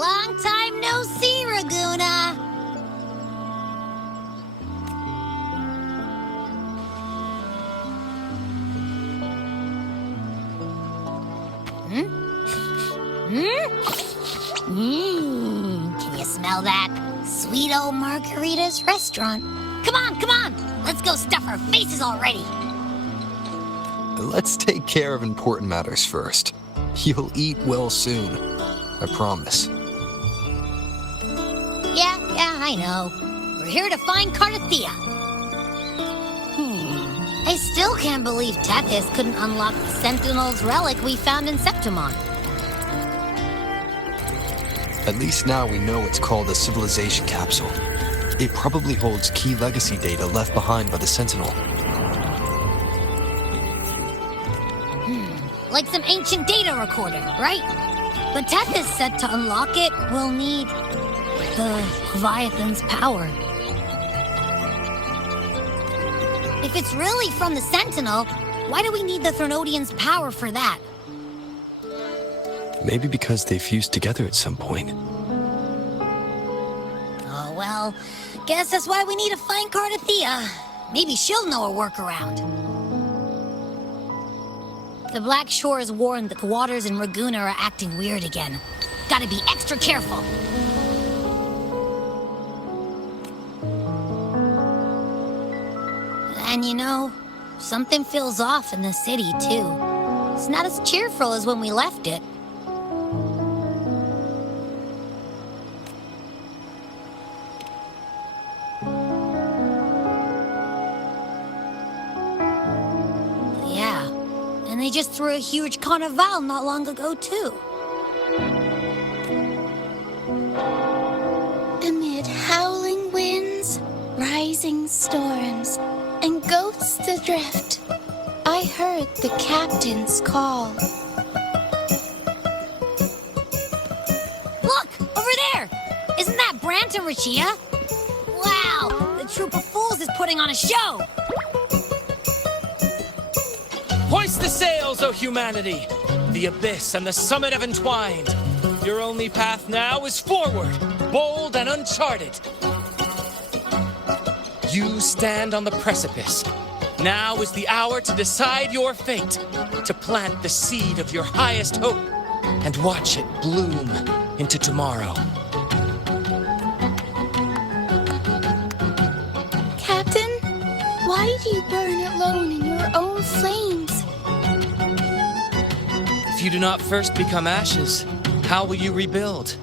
Long time no see, Raguna. Can you smell that? Sweet old Margarita's restaurant. Come on! Let's go stuff our faces already. Let's take care of important matters first. You'll eat well soon. I promise. Yeah, I know. We're here to find Cardathea. I still can't believe Tethys couldn't unlock the Sentinel's relic we found in Septimon. At least now we know it's called a civilization capsule. It probably holds key legacy data left behind by the Sentinel. Like some ancient data recorder, right? But Tethys said to unlock it, we'll need the Leviathan's power. If it's really from the Sentinel, why do we need the Threnodian's power for that? Maybe because they fused together at some point. Oh, well, guess that's why we need to find Cardathea. Maybe she'll know a workaround. The Black Shores warned that the waters in Raguna are acting weird again. Gotta be extra careful. And you know, something feels off in the city, too. It's not as cheerful as when we left it. Yeah, and they just threw a huge carnival not long ago, too. Amid howling winds, rising storms, and ghosts adrift, I heard the captain's call. Look! Over there! Isn't that Brant and Rachia? Wow! The troop of fools is putting on a show! Hoist the sails, O humanity! The abyss and the summit have entwined. Your only path now is forward, bold and uncharted. You stand on the precipice. Now is the hour to decide your fate, to plant the seed of your highest hope, and watch it bloom into tomorrow. Captain, why do you burn alone in your own flames? If you do not first become ashes, how will you rebuild?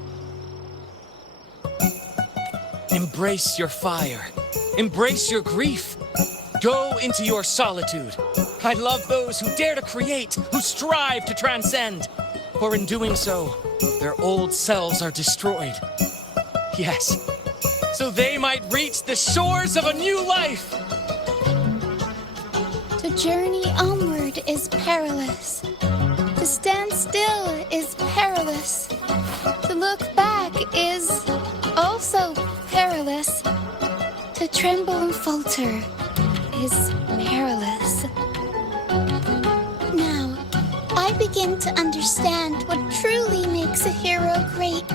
Embrace your fire. Embrace your grief. Go into your solitude. I love those who dare to create, who strive to transcend. For in doing so, their old selves are destroyed. Yes, so they might reach the shores of a new life. To journey onward is perilous. To stand still is perilous. To look back is also perilous. To tremble and falter is perilous. Now, I begin to understand what truly makes a hero great.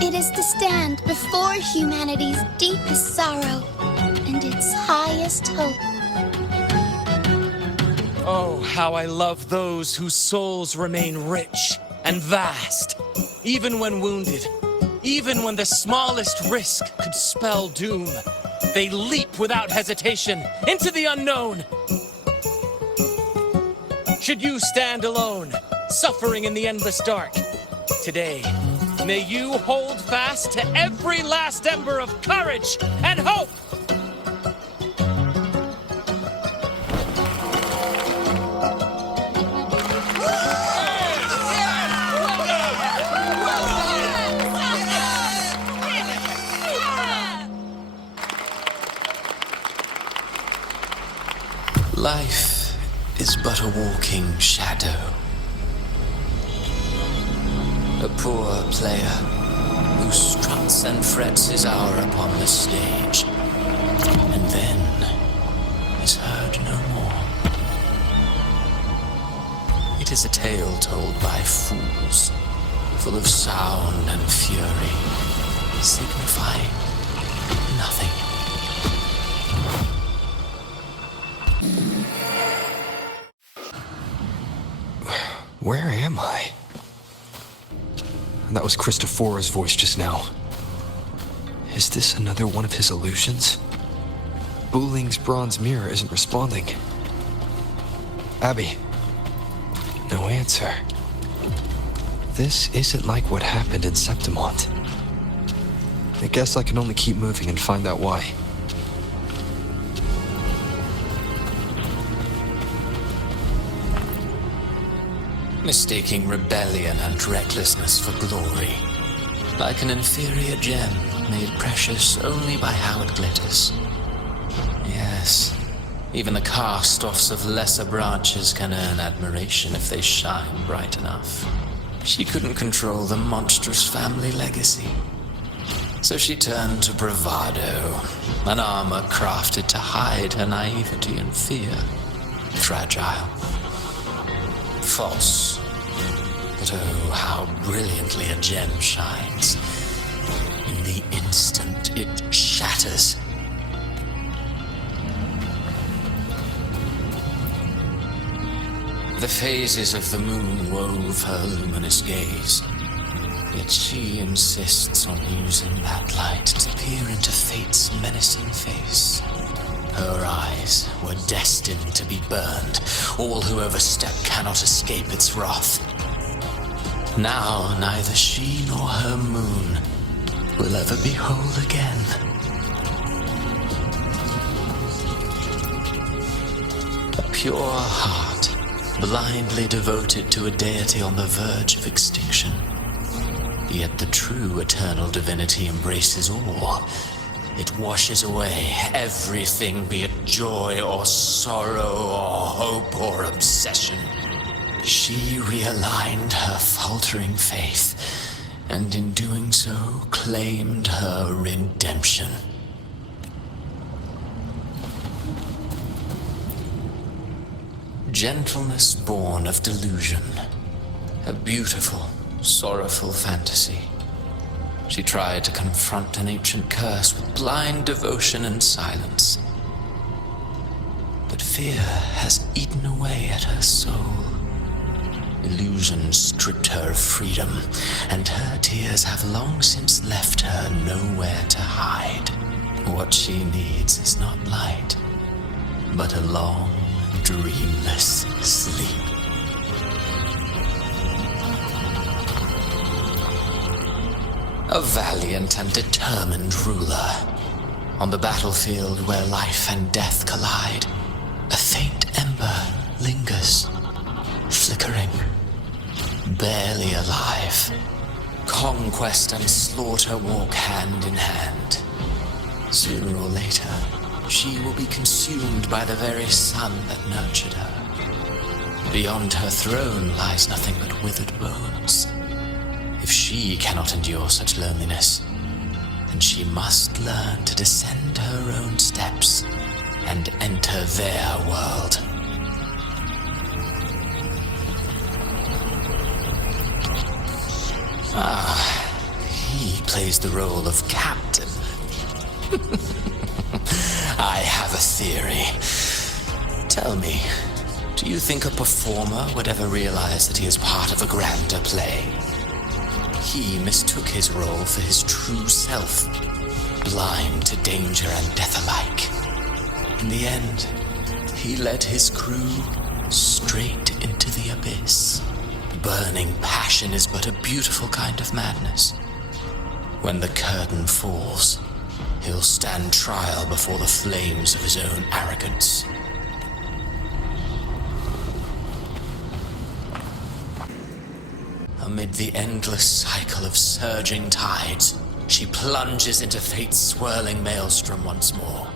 It is to stand before humanity's deepest sorrow and its highest hope. Oh, how I love those whose souls remain rich and vast, even when wounded, even when the smallest risk could spell doom. They leap without hesitation into the unknown. Should you stand alone, suffering in the endless dark, today, may you hold fast to every last ember of courage and hope. Life is but a walking shadow. A poor player who struts and frets his hour upon the stage, and then is heard no more. It is a tale told by fools who full of sound and fury, signifying nothing. Where am I? That was Christophora's voice just now. Is this another one of his illusions? Buling's bronze mirror isn't responding. Abby. No answer. This isn't like what happened in Septimont. I guess I can only keep moving and find out why. Mistaking rebellion and recklessness for glory, like an inferior gem made precious only by how it glitters. Yes, even the cast-offs of lesser branches can earn admiration if they shine bright enough. She couldn't control the monstrous family legacy, so she turned to bravado, an armor crafted to hide her naivety and fear. Fragile. False. But oh, how brilliantly a gem shines. In the instant it shatters. The phases of the moon wove her luminous gaze. Yet she insists on using that light to peer into fate's menacing face. Her eyes were destined to be burned. All who overstep cannot escape its wrath. Now neither she nor her moon will ever be whole again. A pure heart, blindly devoted to a deity on the verge of extinction. Yet the true eternal divinity embraces all. It washes away everything, be it joy or sorrow or hope or obsession. She realigned her faltering faith, and in doing so claimed her redemption. Gentleness born of delusion, a beautiful, sorrowful fantasy. She tried to confront an ancient curse with blind devotion and silence. But fear has eaten away at her soul. Illusion stripped her of freedom, and her tears have long since left her nowhere to hide. What she needs is not light, but a long, dreamless sleep. A valiant and determined ruler. On the battlefield where life and death collide, a faint ember lingers, flickering, barely alive. Conquest and slaughter walk hand in hand. Sooner or later, she will be consumed by the very sun that nurtured her. Beyond her throne lies nothing but withered bones. If she cannot endure such loneliness, then she must learn to descend her own steps and enter their world. He plays the role of captain. I have a theory. Tell me, do you think a performer would ever realize that he is part of a grander play? He mistook his role for his true self, blind to danger and death alike. In the end, he led his crew straight into the abyss. Burning passion is but a beautiful kind of madness. When the curtain falls, he'll stand trial before the flames of his own arrogance. Amid the endless cycle of surging tides, she plunges into fate's swirling maelstrom once more.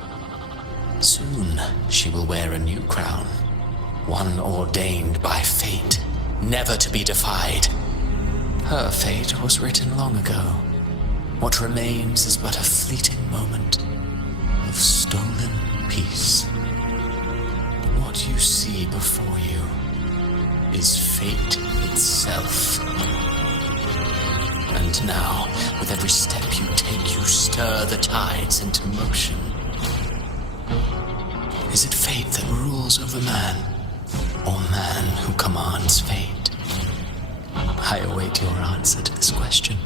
Soon, she will wear a new crown, one ordained by fate, never to be defied. Her fate was written long ago. What remains is but a fleeting moment of stolen peace. What you see before you is fate itself. And now, with every step you take, you stir the tides into motion. Is it fate that rules over man, or man who commands fate? I await your answer to this question.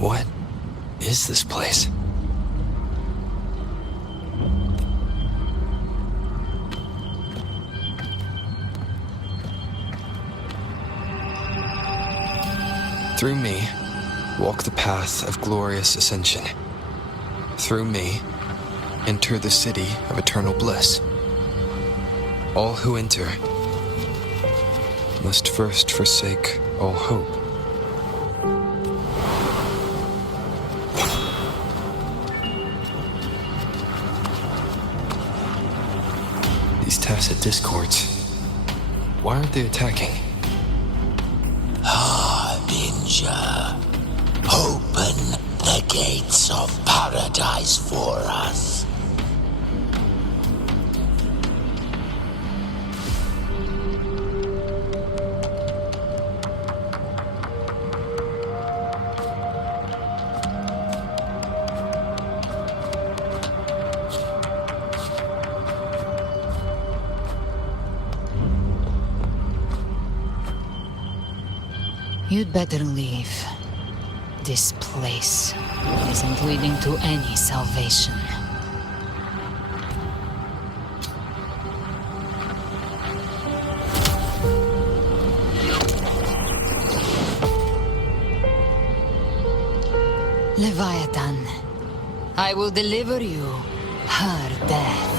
What is this place? Through me, walk the path of glorious ascension. Through me, enter the city of eternal bliss. All who enter must first forsake all hope. These tacit discords, why aren't they attacking? Ninja, open the gates of paradise for us. You'd better leave. This place isn't leading to any salvation. Leviathan, I will deliver you her death.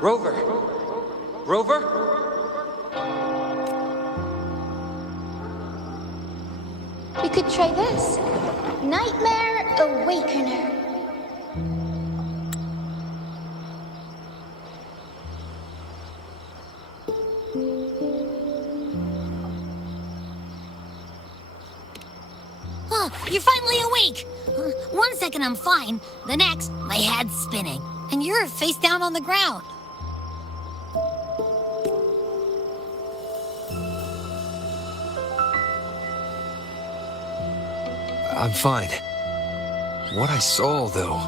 Rover! Rover? We could try this. Nightmare Awakener. Oh, you're finally awake! 1 second I'm fine, the next, my head's spinning, and you're face down on the ground. I'm fine. What I saw, though...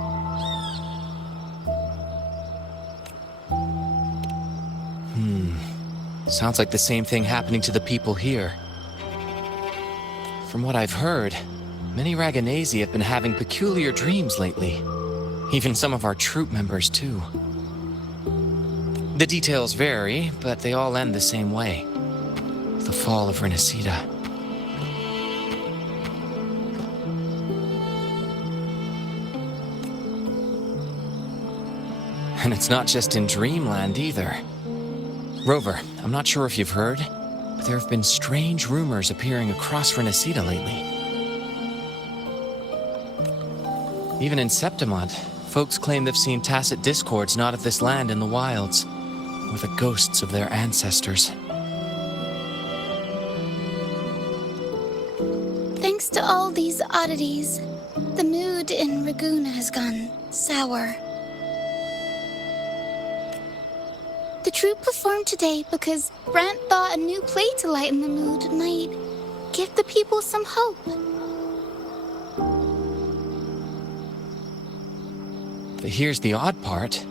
Sounds like the same thing happening to the people here. From what I've heard, many Raganesi have been having peculiar dreams lately. Even some of our troop members, too. The details vary, but they all end the same way. The fall of Renacida. And it's not just in Dreamland, either. Rover, I'm not sure if you've heard, but there have been strange rumors appearing across Renacida lately. Even in Septimont, folks claim they've seen tacit discords not of this land in the wilds, or the ghosts of their ancestors. Thanks to all these oddities, the mood in Ragoon has gone sour. The troupe performed today because Brant thought a new play to lighten the mood might give the people some hope. But here's the odd part.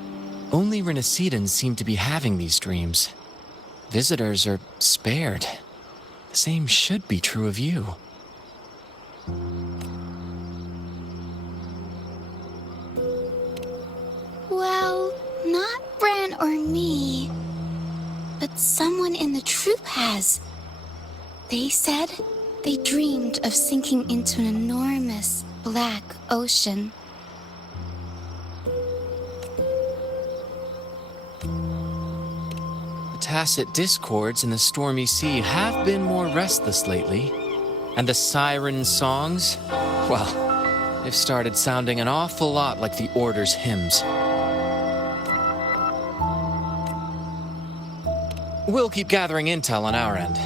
Only Renacidans seem to be having these dreams. Visitors are spared. The same should be true of you. Well, not Bran or me, but someone in the troop has. They said they dreamed of sinking into an enormous black ocean. The tacit discords in the stormy sea have been more restless lately. And the siren songs, well, they've started sounding an awful lot like the Order's hymns. We'll keep gathering intel on our end.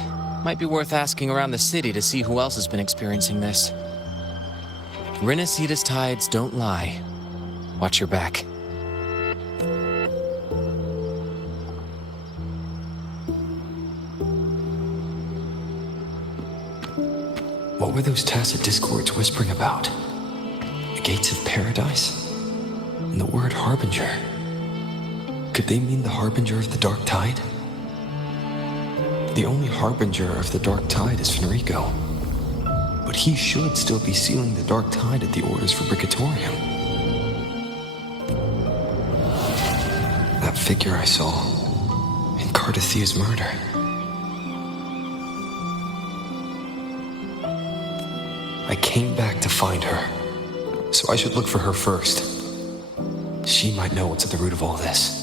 Might be worth asking around the city to see who else has been experiencing this. Renacida's tides don't lie. Watch your back. What were those tacit discords whispering about? The gates of paradise? And the word harbinger? Could they mean the harbinger of the dark tide? The only harbinger of the dark tide is Fenrico. But he should still be sealing the dark tide at the orders for Brigatorium. That figure I saw in Cardathia's murder. I came back to find her, so I should look for her first. She might know what's at the root of all this.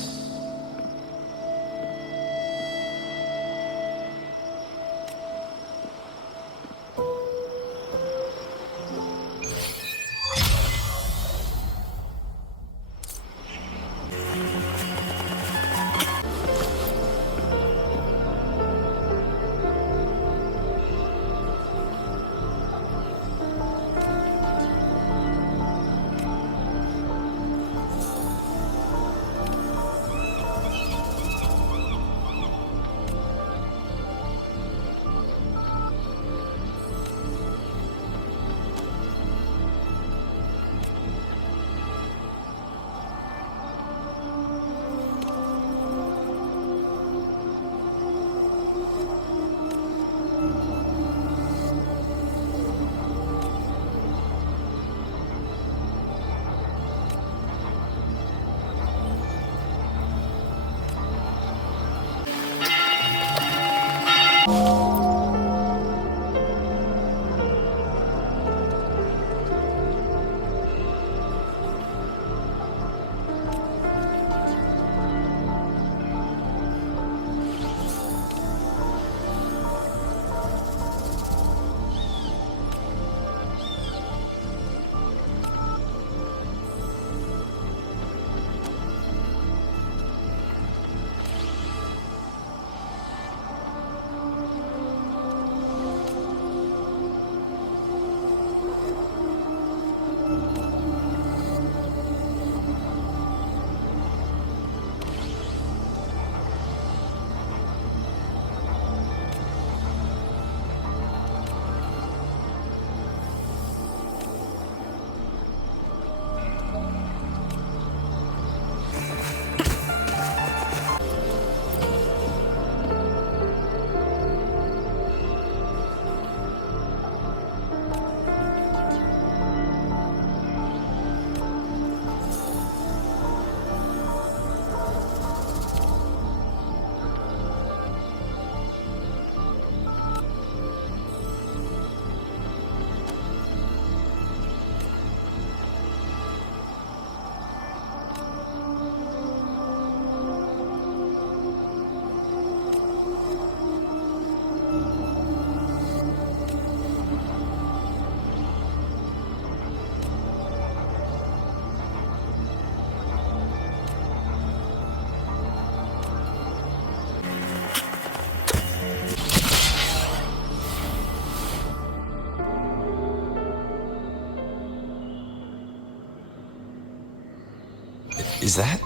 Is that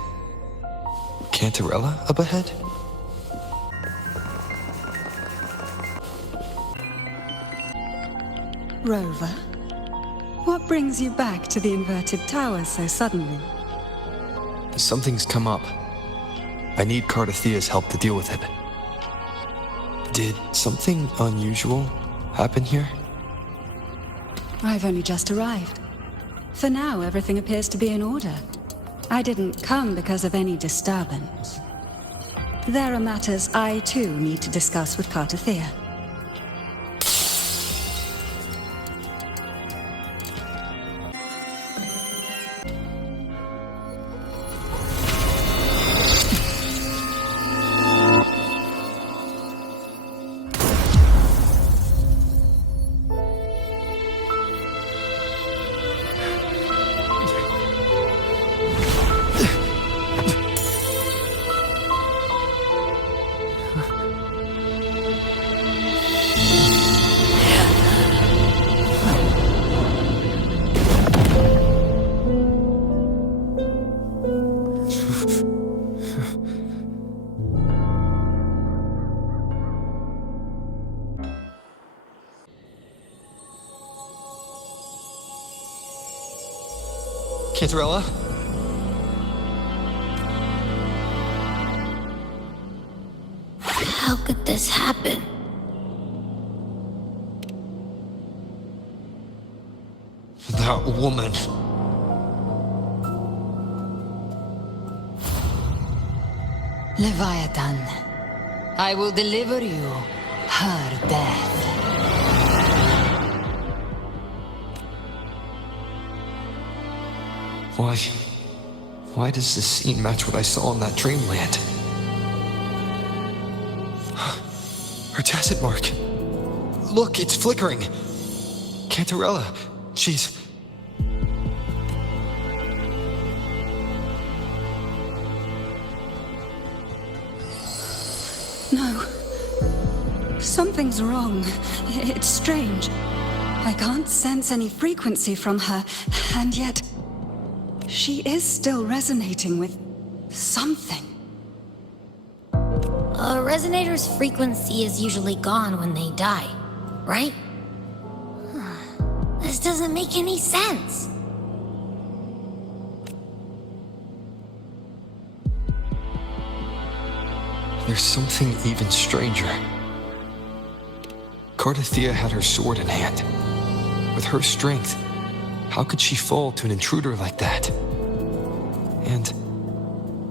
Cantarella up ahead? Rover, what brings you back to the inverted tower so suddenly? Something's come up. I need Cardathea's help to deal with it. Did something unusual happen here? I've only just arrived. For now, everything appears to be in order. I didn't come because of any disturbance. There are matters I, too, need to discuss with Cardathea. Cantarella? How could this happen? That woman. Leviathan, I will deliver you her death. Why does this scene match what I saw in that dreamland? Her tacit mark. Look, it's flickering. Cantarella, she's... No. Something's wrong. It's strange. I can't sense any frequency from her, and yet... she is still resonating with something. A resonator's frequency is usually gone when they die, right? This doesn't make any sense. There's something even stranger. Cardathea had her sword in hand. With her strength, how could she fall to an intruder like that? And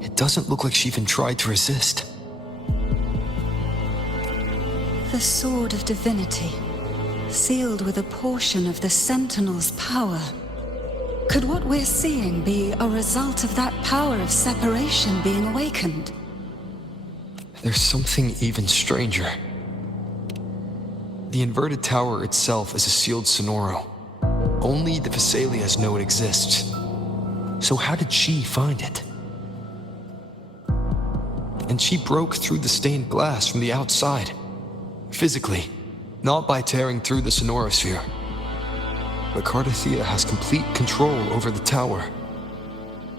it doesn't look like she even tried to resist. The Sword of Divinity, sealed with a portion of the Sentinel's power. Could what we're seeing be a result of that power of separation being awakened? There's something even stranger. The inverted tower itself is a sealed sonoro. Only the Vesalias know it exists. So how did she find it? And she broke through the stained glass from the outside. Physically, not by tearing through the sonorosphere. But Cardathea has complete control over the tower.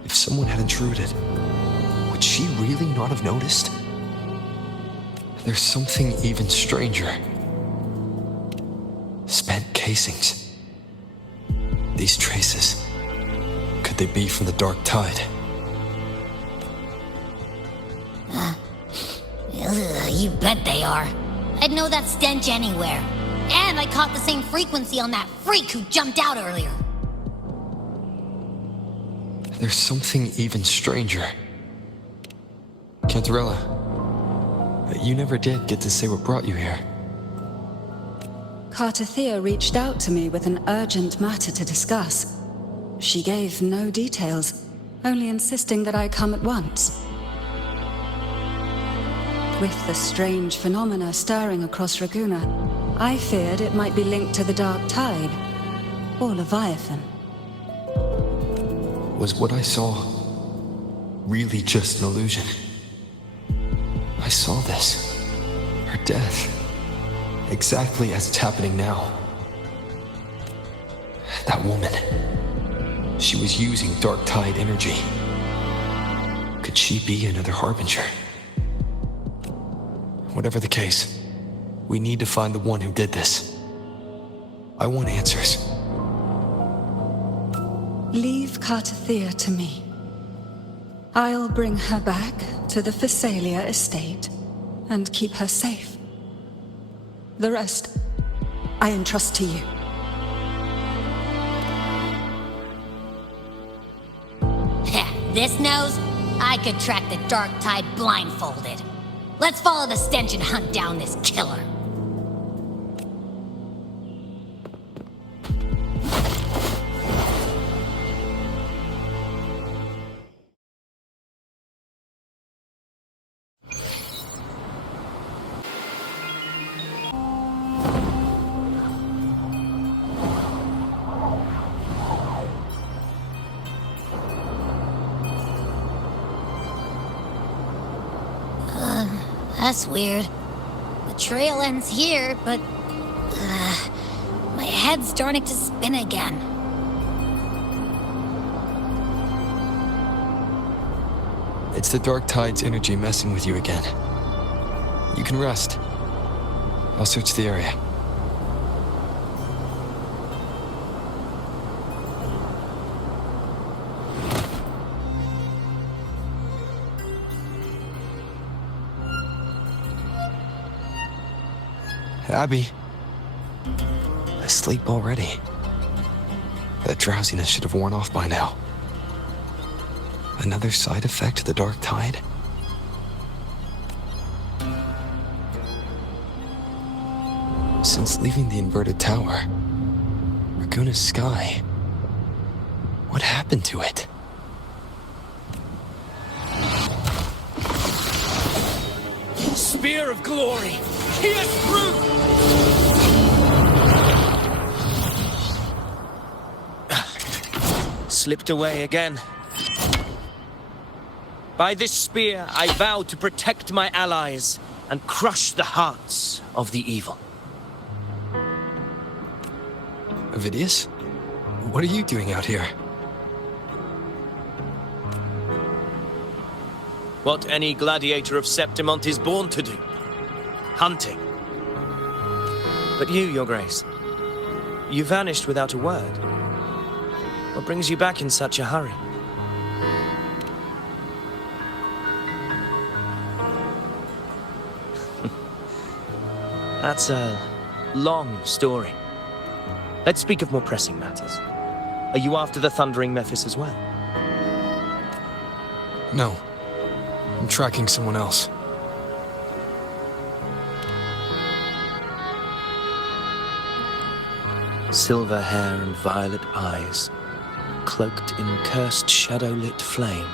If someone had intruded, would she really not have noticed? There's something even stranger. Spent casings. These traces, could they be from the dark tide? You bet they are. I'd know that stench anywhere. And I caught the same frequency on that freak who jumped out earlier. There's something even stranger. Cantarella, you never did get to say what brought you here. Cardathea reached out to me with an urgent matter to discuss. She gave no details, only insisting that I come at once. With the strange phenomena stirring across Raguna, I feared it might be linked to the dark tide, or Leviathan. Was what I saw really just an illusion? I saw this, her death, exactly as it's happening now. That woman, she was using dark tide energy. Could she be another harbinger? Whatever the case, we need to find the one who did this. I want answers. Leave Cartathea to me. I'll bring her back to the Phasalia estate and keep her safe. The rest, I entrust to you. This nose? I could track the dark tide blindfolded. Let's follow the stench and hunt down this killer. That's weird. The trail ends here, but... my head's starting to spin again. It's the Dark Tide's energy messing with you again. You can rest. I'll search the area. Abby. Asleep already. That drowsiness should have worn off by now. Another side effect of the Dark Tide? Since leaving the inverted tower, Raguna's sky, what happened to it? Spear of glory! Pierce through! Slipped away again. By this spear, I vow to protect my allies and crush the hearts of the evil. Avidius? What are you doing out here? What any gladiator of Septimont is born to do. Hunting. But you, Your Grace, you vanished without a word. What brings you back in such a hurry? That's a long story. Let's speak of more pressing matters. Are you after the Thundering Mephis as well? No. I'm tracking someone else. Silver hair and violet eyes, cloaked in cursed shadow-lit flame.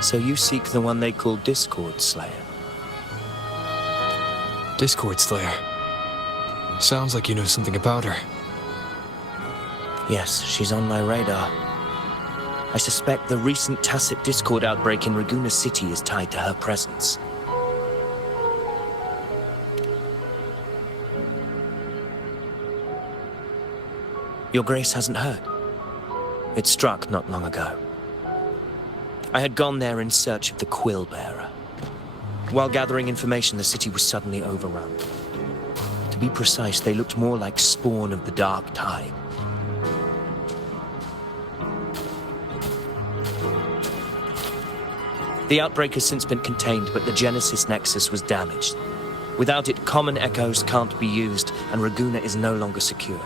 So you seek the one they call Discord Slayer. Discord Slayer. Sounds like you know something about her. Yes, she's on my radar. I suspect the recent tacit Discord outbreak in Raguna City is tied to her presence. Your Grace hasn't heard. It struck not long ago. I had gone there in search of the Quill Bearer. While gathering information, the city was suddenly overrun. To be precise, they looked more like spawn of the Dark Tide. The outbreak has since been contained, but the Genesis Nexus was damaged. Without it, common echoes can't be used, and Raguna is no longer secure.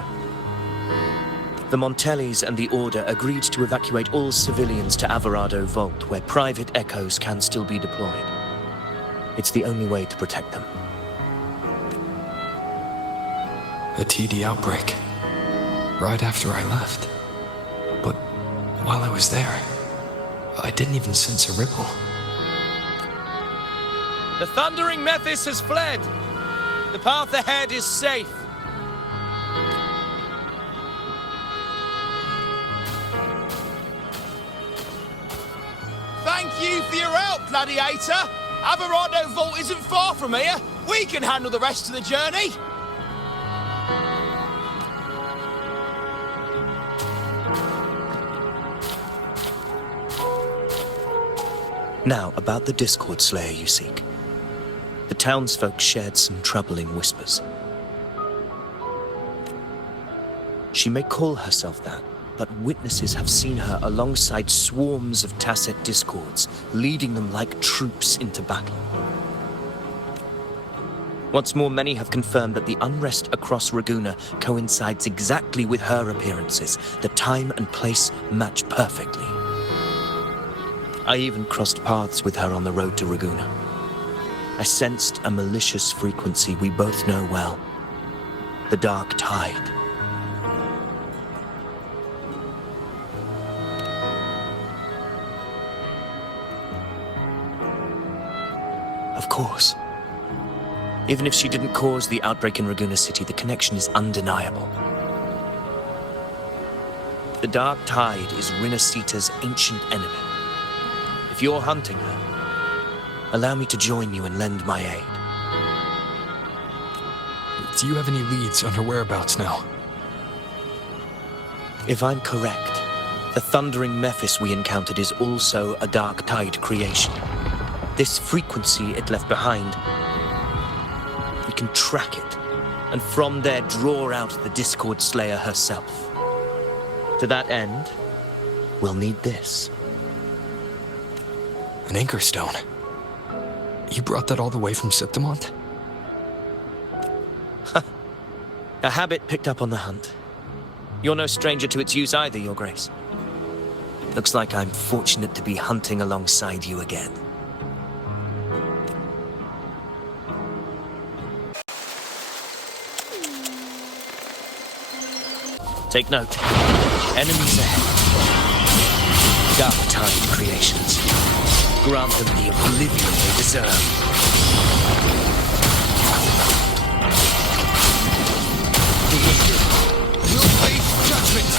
The Montellis and the Order agreed to evacuate all civilians to Averado Vault, where private echoes can still be deployed. It's the only way to protect them. A TD outbreak. Right after I left. But while I was there, I didn't even sense a ripple. The Thundering Mephis has fled. The path ahead is safe. Thank you for your help, Gladiator. Averado Vault isn't far from here. We can handle the rest of the journey. Now, about the Discord Slayer you seek. The townsfolk shared some troubling whispers. She may call herself that, but witnesses have seen her alongside swarms of Tasset discords, leading them like troops into battle. What's more, many have confirmed that the unrest across Raguna coincides exactly with her appearances. The time and place match perfectly. I even crossed paths with her on the road to Raguna. I sensed a malicious frequency we both know well. The Dark Tide. Of course. Even if she didn't cause the outbreak in Raguna City, the connection is undeniable. The Dark Tide is Rinasita's ancient enemy. If you're hunting her, allow me to join you and lend my aid. Do you have any leads on her whereabouts now? If I'm correct, the thundering Mephis we encountered is also a Dark Tide creation. This frequency it left behind, we can track it, and from there draw out the Discord Slayer herself. To that end, we'll need this. An anchor stone? You brought that all the way from Septimont? A habit picked up on the hunt. You're no stranger to its use either, Your Grace. Looks like I'm fortunate to be hunting alongside you again. Take note. Enemies ahead. Dark Tide creations. Grant them the oblivion they deserve. We'll face judgment!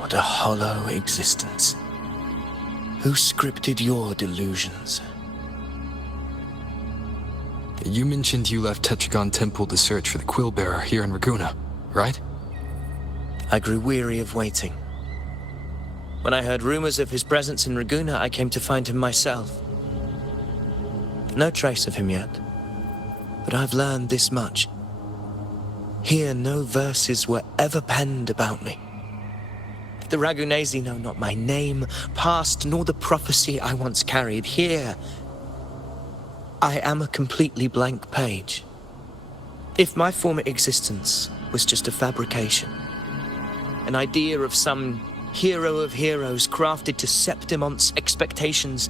What a hollow existence. Who scripted your delusions? You mentioned you left Tetragon Temple to search for the Quill Bearer here in Raguna, right? I grew weary of waiting. When I heard rumors of his presence in Raguna, I came to find him myself. No trace of him yet, but I've learned this much. Here, no verses were ever penned about me. The Ragunesi know not my name, past, nor the prophecy I once carried. Here, I am a completely blank page. If my former existence was just a fabrication, an idea of some hero of heroes crafted to Septimont's expectations,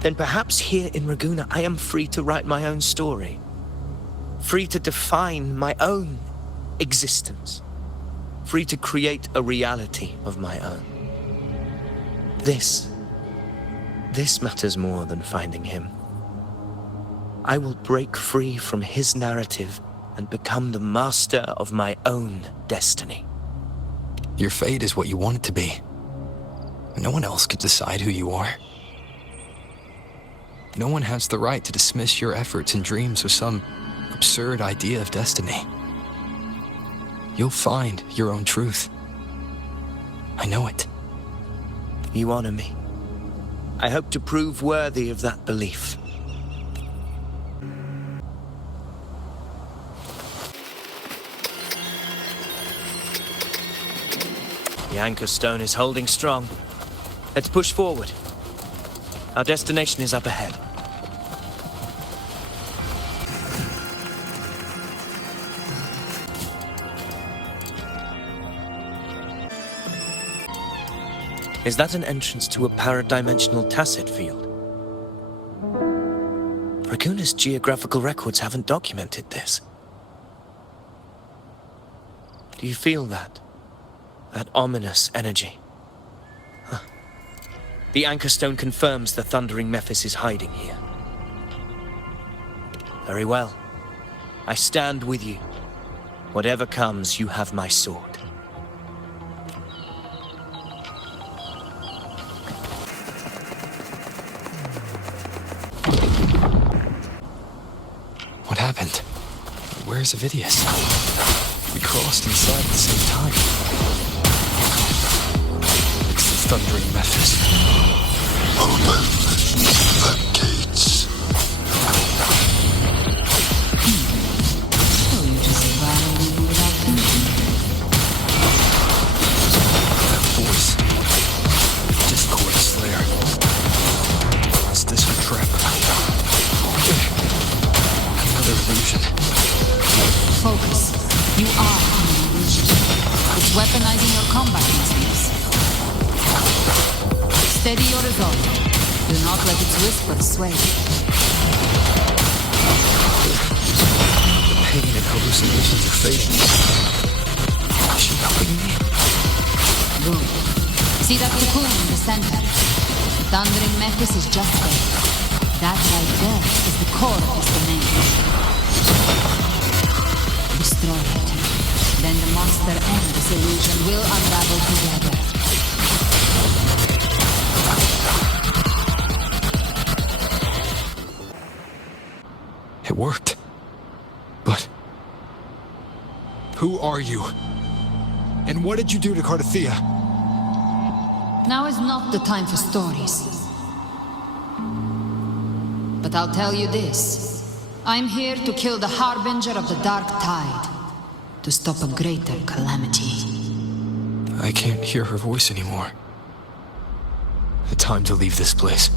then perhaps here in Raguna I am free to write my own story, free to define my own existence, free to create a reality of my own. This matters more than finding him. I will break free from his narrative and become the master of my own destiny. Your fate is what you want it to be. No one else could decide who you are. No one has the right to dismiss your efforts and dreams with some absurd idea of destiny. You'll find your own truth. I know it. You honor me. I hope to prove worthy of that belief. The anchor stone is holding strong. Let's push forward. Our destination is up ahead. Is that an entrance to a paradimensional Tasset field? Raguna's geographical records haven't documented this. Do you feel that? That ominous energy? Huh. The anchor stone confirms the thundering Mephis is hiding here. Very well. I stand with you. Whatever comes, you have my sword. What happened? Where's Avidius? We crossed inside at the same time. It's the thundering Mephis. Open the gates. Steady your resolve. Do not let its whisper sway. The pain and hallucinations are fading. Is she helping me? Good. See that cocoon in the center? Thundering Mephis is just there. That right there is the core of his domain. Destroy it. Then the monster and this illusion will unravel together. It worked. But... who are you? And what did you do to Cardathea? Now is not the time for stories. But I'll tell you this. I'm here to kill the Harbinger of the Dark Tide. To stop a greater calamity. I can't hear her voice anymore. Time to leave this place.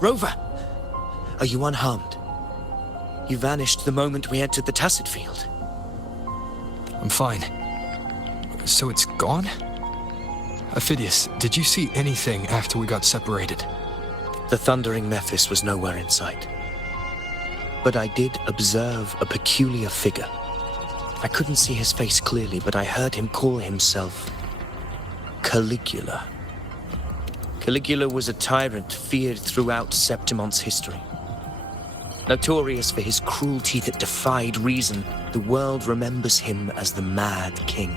Rover! Are you unharmed? You vanished the moment we entered the Tacit Field. I'm fine. So it's gone? Ophidius, did you see anything after we got separated? The thundering Mephis was nowhere in sight. But I did observe a peculiar figure. I couldn't see his face clearly, but I heard him call himself Caligula. Caligula was a tyrant feared throughout Septimon's history. Notorious for his cruelty that defied reason, the world remembers him as the Mad King.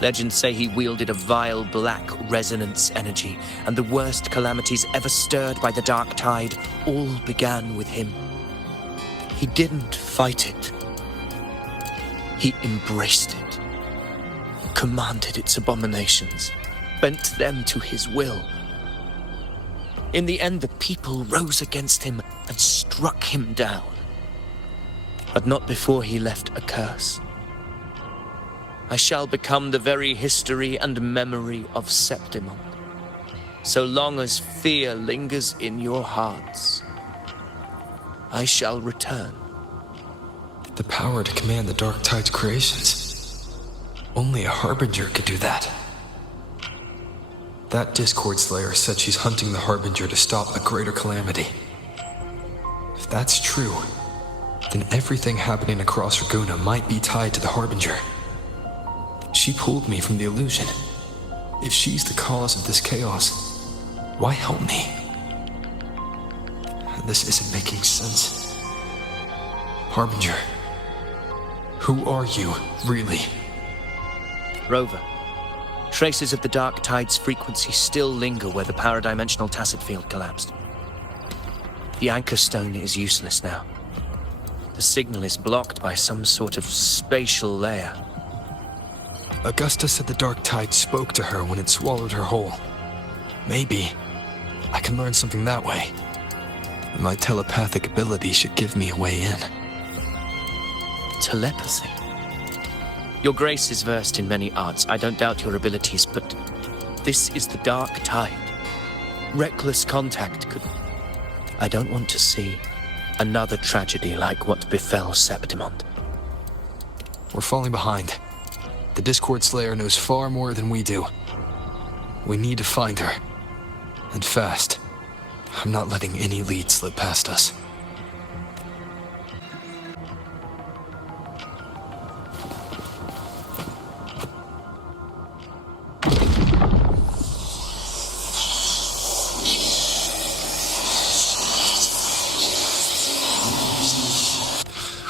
Legends say he wielded a vile black resonance energy, and the worst calamities ever stirred by the Dark Tide all began with him. He didn't fight it. He embraced it, commanded its abominations, bent them to his will. In the end, the people rose against him and struck him down. But not before he left a curse. I shall become the very history and memory of Septimon. So long as fear lingers in your hearts, I shall return. The power to command the Dark Tide's creations. Only a Harbinger could do that. That Discord Slayer said she's hunting the Harbinger to stop a greater calamity. If that's true, then everything happening across Raguna might be tied to the Harbinger. She pulled me from the illusion. If she's the cause of this chaos, why help me? This isn't making sense. Harbinger, who are you, really? Rover, traces of the Dark Tide's frequency still linger where the paradimensional Tacit Field collapsed. The Anchor Stone is useless now. The signal is blocked by some sort of spatial layer. Augusta said the Dark Tide spoke to her when it swallowed her whole. Maybe I can learn something that way. My telepathic ability should give me a way in. Telepathy? Your Grace is versed in many arts. I don't doubt your abilities, but this is the Dark Tide. Reckless contact could... I don't want to see another tragedy like what befell Septimon. We're falling behind. The Discord Slayer knows far more than we do. We need to find her. And fast. I'm not letting any lead slip past us.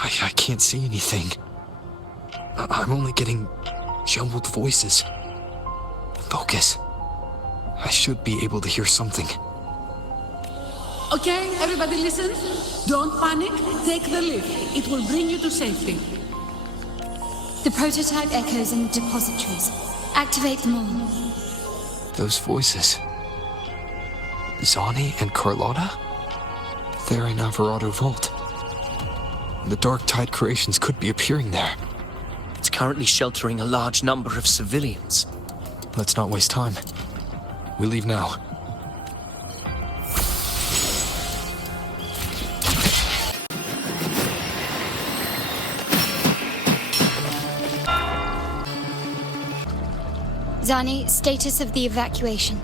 I can't see anything. I'm only getting jumbled voices. Focus. I should be able to hear something. Okay, everybody listen. Don't panic. Take the lift. It will bring you to safety. The prototype echoes in the depositories. Activate them all. Those voices. Zani and Carlotta? They're in Alvarado Vault. The Dark Tide creations could be appearing there. It's currently sheltering a large number of civilians. Let's not waste time. We leave now. Zani, status of the evacuation.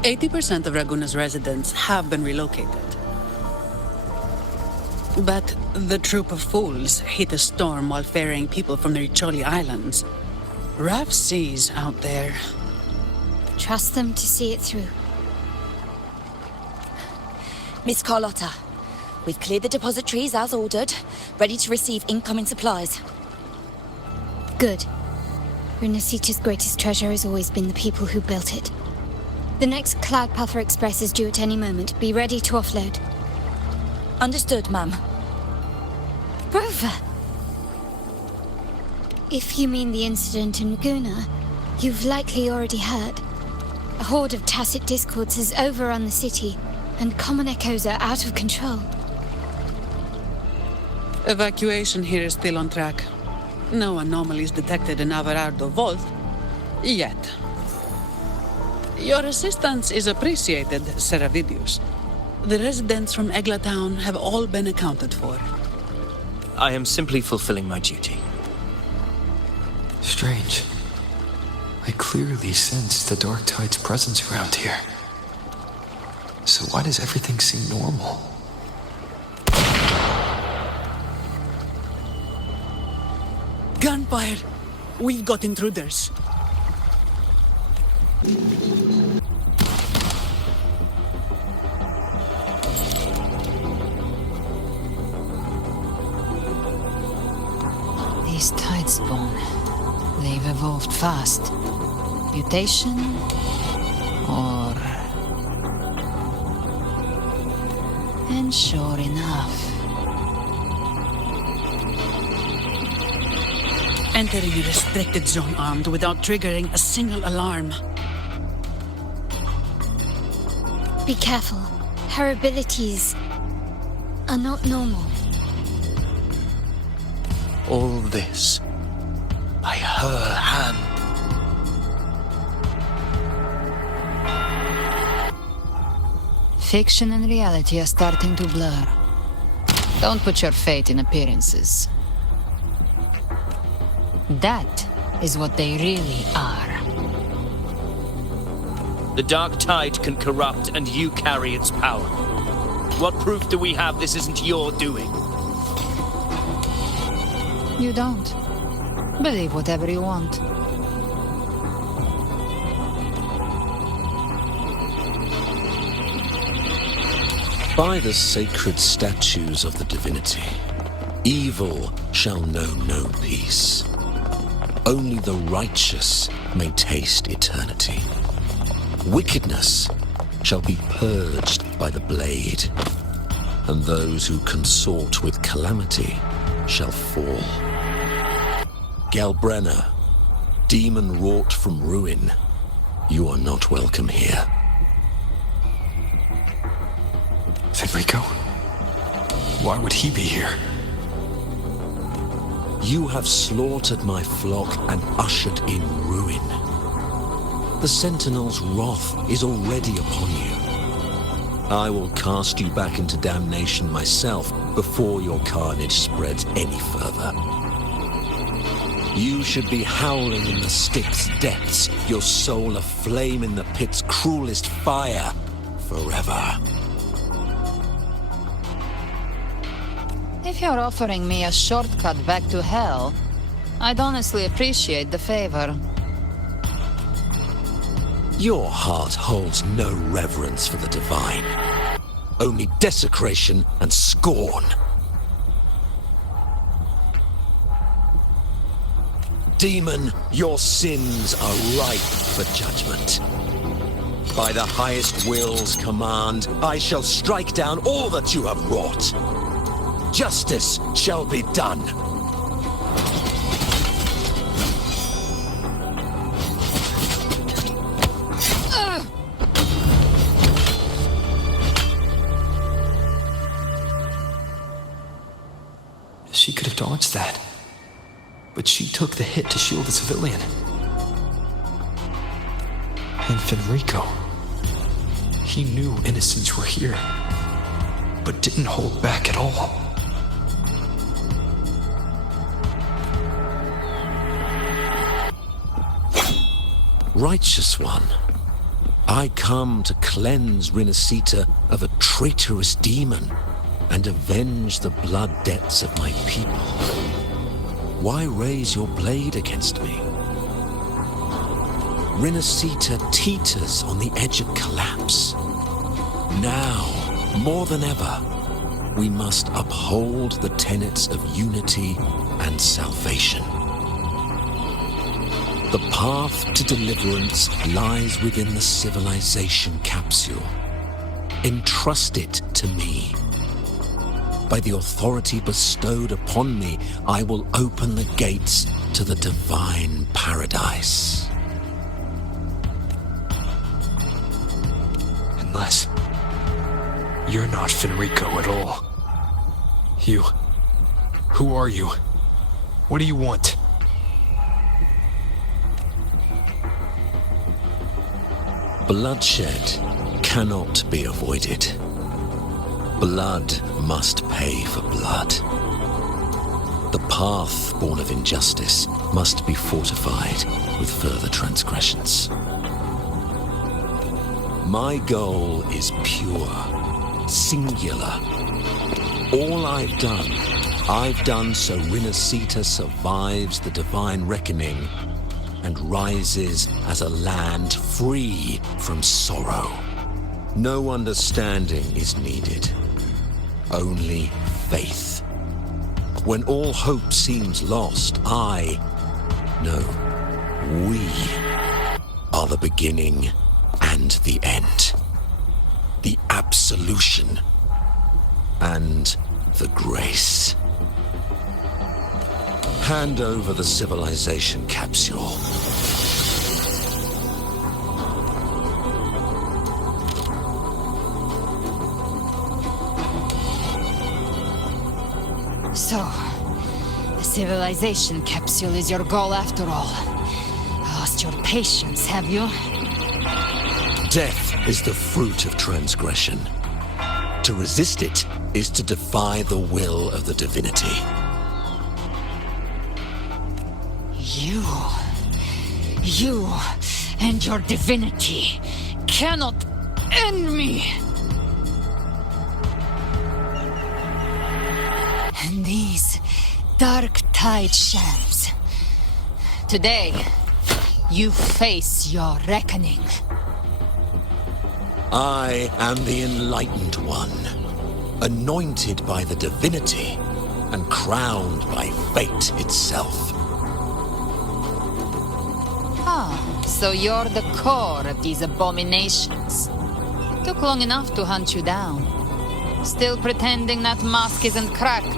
%80 of Raguna's residents have been relocated. But the troop of fools hit a storm while ferrying people from the Riccioli Islands. Rough seas out there. Trust them to see it through. Miss Carlotta, we've cleared the depositories as ordered, ready to receive incoming supplies. Good. Runacita's greatest treasure has always been the people who built it. The next Cloudpuffer Express is due at any moment. Be ready to offload. Understood, ma'am. Rover! If you mean the incident in Laguna, you've likely already heard. A horde of tacit discords has overrun the city, and common echoes are out of control. Evacuation here is still on track. No anomalies detected in Averardo Vault. Yet. Your assistance is appreciated, Seravidius. The residents from Eglatown have all been accounted for. I am simply fulfilling my duty. Strange. I clearly sense the Dark Tide's presence around here. So why does everything seem normal? Gunfire! We've got intruders. These Tidespawn, they've evolved fast. Mutation? Or... And sure enough... Entering a restricted zone armed without triggering a single alarm. Be careful. Her abilities are not normal. All this by her hand. Fiction and reality are starting to blur. Don't put your faith in appearances. That is what they really are. The Dark Tide can corrupt, and you carry its power. What proof do we have this isn't your doing? You don't. Believe whatever you want. By the sacred statues of the divinity, evil shall know no peace. Only the righteous may taste eternity. Wickedness shall be purged by the blade, and those who consort with calamity shall fall. Galbrenna, demon wrought from ruin, you are not welcome here. Federico? Why would he be here? You have slaughtered my flock and ushered in ruin. The Sentinel's wrath is already upon you. I will cast you back into damnation myself before your carnage spreads any further. You should be howling in the Styx's depths, your soul aflame in the pit's cruelest fire, forever. If you're offering me a shortcut back to hell, I'd honestly appreciate the favor. Your heart holds no reverence for the divine. Only desecration and scorn. Demon, your sins are ripe for judgment. By the highest will's command, I shall strike down all that you have wrought. Justice shall be done. She could have dodged that. But she took the hit to shield the civilian. And Federico. He knew innocents were here, but didn't hold back at all. Righteous one, I come to cleanse Rinascita of a traitorous demon and avenge the blood debts of my people. Why raise your blade against me? Rinascita teeters on the edge of collapse. Now, more than ever, we must uphold the tenets of unity and salvation. The path to deliverance lies within the civilization capsule. Entrust it to me. By the authority bestowed upon me, I will open the gates to the divine paradise. Unless you're not Fenrico at all. Who are you? What do you want? Bloodshed cannot be avoided. Blood must pay for blood. The path born of injustice must be fortified with further transgressions. My goal is pure, singular. All I've done so Rinascita survives the divine reckoning and rises as a land free from sorrow. No understanding is needed, only faith. When all hope seems lost, we are the beginning and the end. The absolution and the grace. Hand over the civilization capsule. So, the civilization capsule is your goal after all. Lost your patience, have you? Death is the fruit of transgression. To resist it is to defy the will of the divinity. You and your divinity cannot end me. And these dark tide shams. Today, you face your reckoning. I am the Enlightened One, anointed by the divinity and crowned by fate itself. So you're the core of these abominations. Took long enough to hunt you down. Still pretending that mask isn't cracked.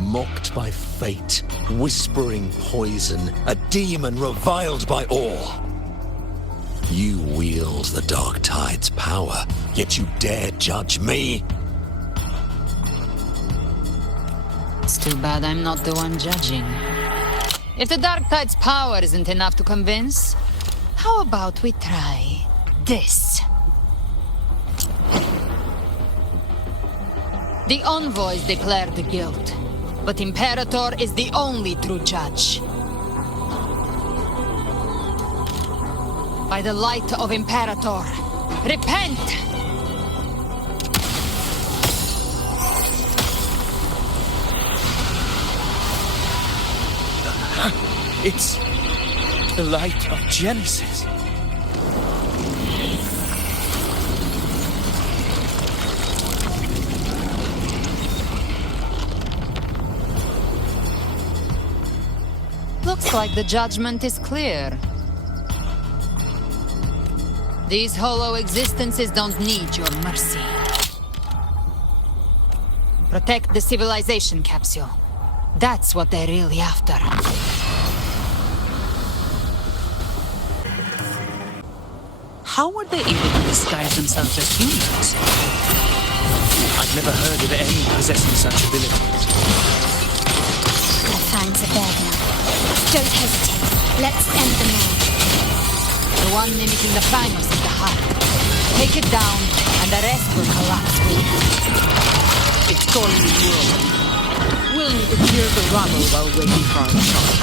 Mocked by fate, whispering poison, a demon reviled by all. You wield the Dark Tide's power, yet you dare judge me? It's too bad I'm not the one judging. If the Dark Tide's power isn't enough to convince, how about we try this? The envoys declare the guilt, but Imperator is the only true judge. By the light of Imperator, repent! It's the light of Genesis. Looks like the judgment is clear. These hollow existences don't need your mercy. Protect the civilization capsule. That's what they're really after. How were they able to disguise themselves as humans? I've never heard of any possessing such abilities. Our times are bad now. Don't hesitate. Let's end the now. The one mimicking the Thymus is the heart. Take it down, and the rest will collapse with it. It's calling me world. We'll need to clear the rubble while waiting for our shot.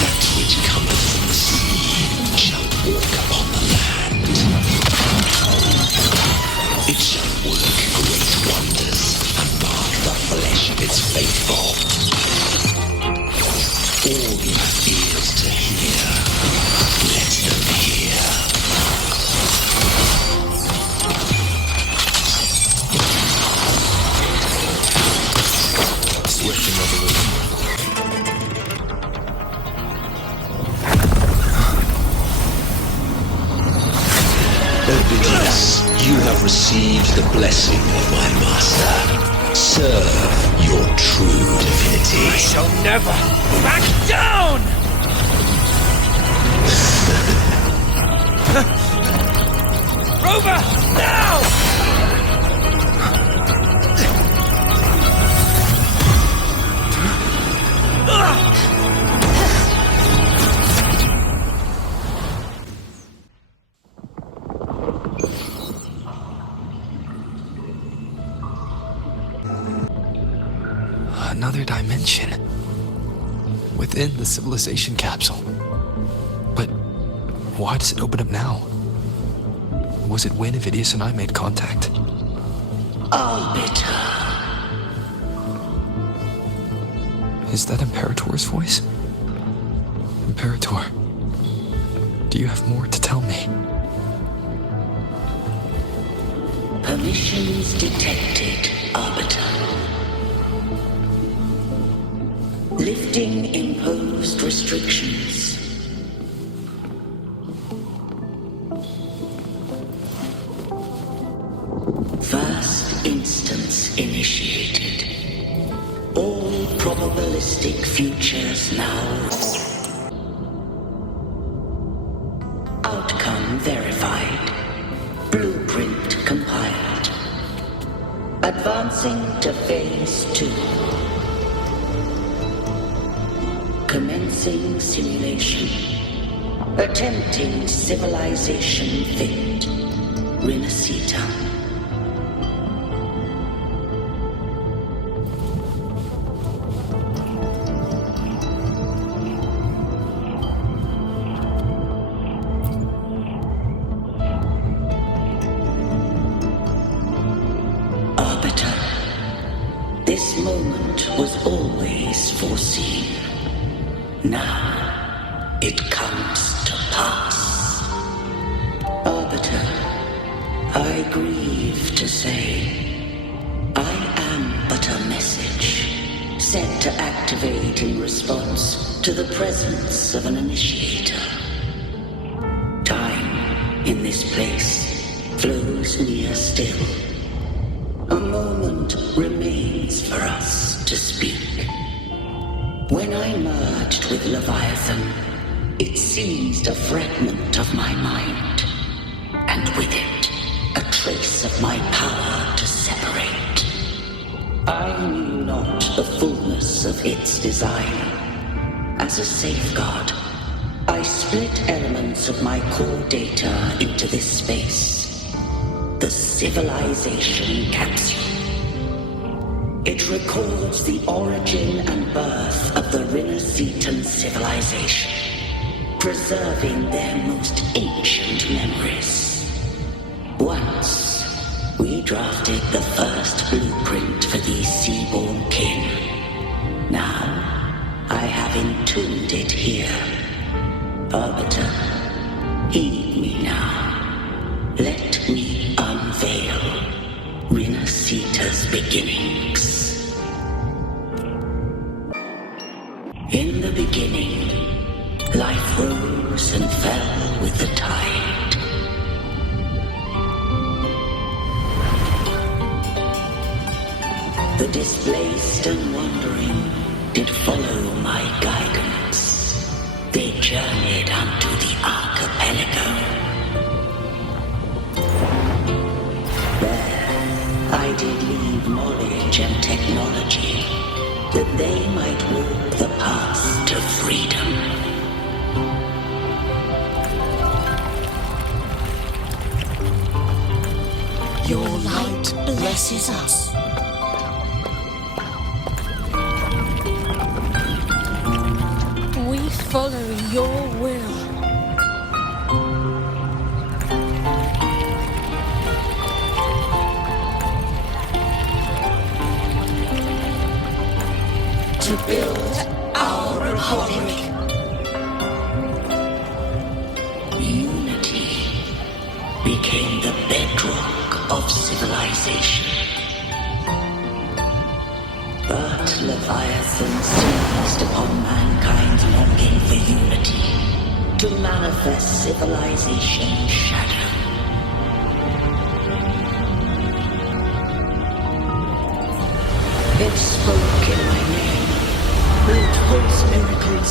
That which cometh from the sea shall walk upon the land. It shall work great wonders and mark the flesh of its faithful. All who have ears to hear, let them hear. Switching revolution. Ovidius, you have received the blessing of my master. Serve your true divinity. I shall never back down! Rover, now! Another dimension. Within the civilization capsule. But why does it open up now? Was it when Ovidius and I made contact? Arbiter. Is that Imperator's voice? Imperator, do you have more to tell me? Permissions detected, Arbiter. Lifting imposed restrictions. First instance initiated. All probabilistic futures now. Outcome verified. Blueprint compiled. Advancing to phase 2. Commencing simulation. Attempting civilization fit. Renacita. Arbiter. This moment was always foreseen. Now, it comes to pass. Arbiter, I grieve to say, I am but a message, sent to activate in response to the presence of an initiator. Time, in this place, flows near still. A moment remains for us to speak. When I merged with Leviathan, it seized a fragment of my mind, and with it, a trace of my power to separate. I knew not the fullness of its design. As a safeguard, I split elements of my core data into this space, the civilization capsule. It records the origin and birth of the Renacetan civilization, preserving their most ancient memories. Once, we drafted the first blueprint for these seaborn kin. Now, I have entombed it here. Arbiter, heed me now. Let me unveil Renacita's beginnings. In the beginning, life rose and fell with the tide. The displaced and wandering did follow my guidance. They journeyed unto the archipelago. There, I did leave knowledge and technology, that they might walk the path to freedom. Your light blesses us. follow your will. To build our republic. Unity became the bedrock of civilization. But Leviathan seized upon mankind's longing for unity to manifest civilization's shadow. It spoke in my name, wrote false miracles,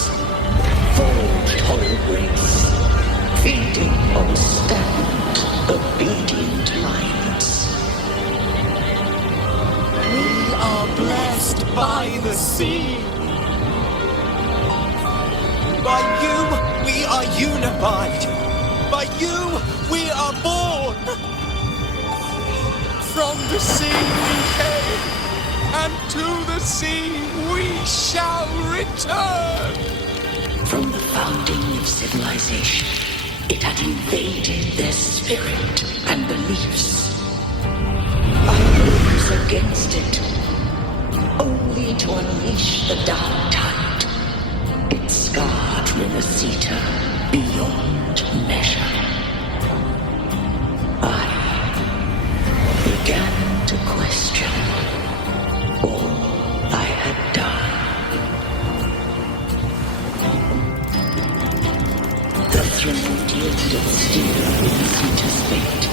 forged hollow grace, feeding on stagnant, obedient minds. We are blessed by the sea. By you, we are unified. By you, we are born. From the sea we came, and to the sea we shall return. From the founding of civilization, it had invaded their spirit and beliefs. I rose against it, only to unleash the dark tide. It scarred Renacita beyond measure. I began to question all I had done. The throne tilted still Renacita's fate.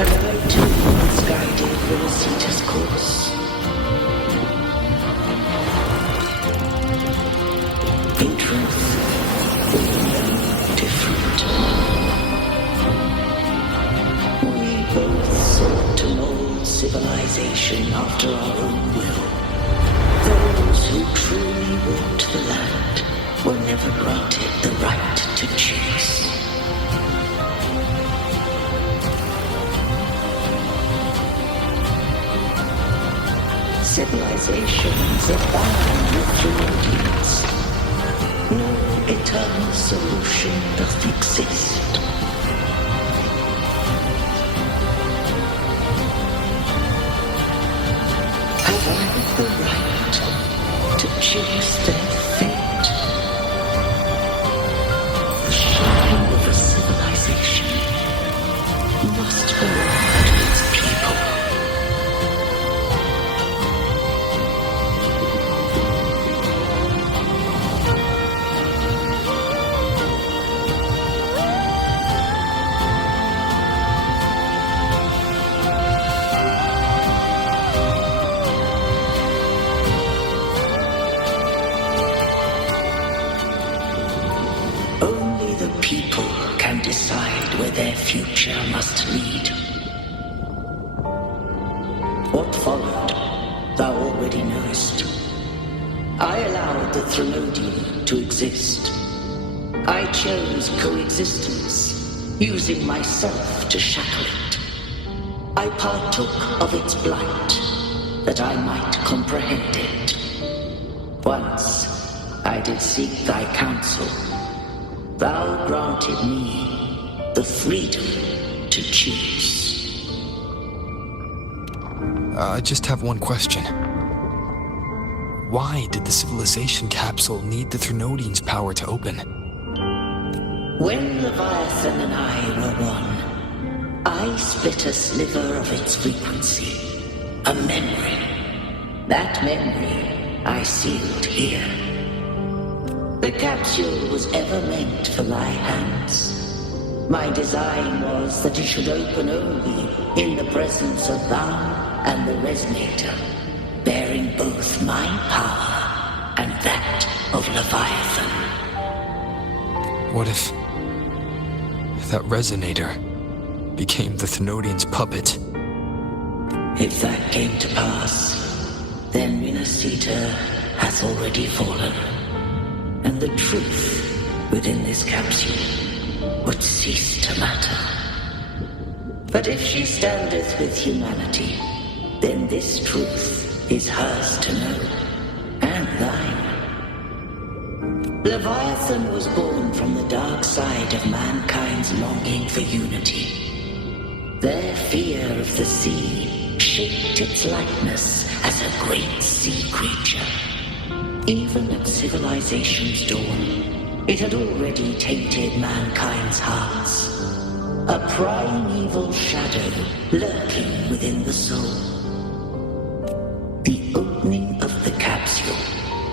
And I too misguided Renacita's course. In truth, we were different. We both sought to mold civilization after our own will. Those who truly walked the land were never granted the right to choose. Civilizations abound with Pleiadians. No eternal solution doth exist. Have I the right to choose their fate? The shadow of a civilization must belong to its people. Future must lead. What followed, thou already knowest. I allowed the Thralodian to exist. I chose coexistence, using myself to shackle it. I partook of its blight, that I might comprehend it. Once I did seek thy counsel. Thou granted me the freedom to choose. I just have one question. Why did the civilization capsule need the Thralodian's power to open? When Leviathan and I were one, I split a sliver of its frequency, a memory. That memory I sealed here. The capsule was ever meant for my hands. My design was that it should open only in the presence of thou and the resonator, bearing both my power and that of Leviathan. What if that resonator became the Thralodian's puppet? If that came to pass, then Renacita has already fallen, and the truth within this capsule would cease to matter. But if she standeth with humanity, then this truth is hers to know. thine. Leviathan was born from the dark side of mankind's longing for unity. Their fear of the sea shaped its likeness as a great sea creature. Even at civilization's dawn, it had already tainted mankind's hearts. A primeval shadow lurking within the soul. The opening of the capsule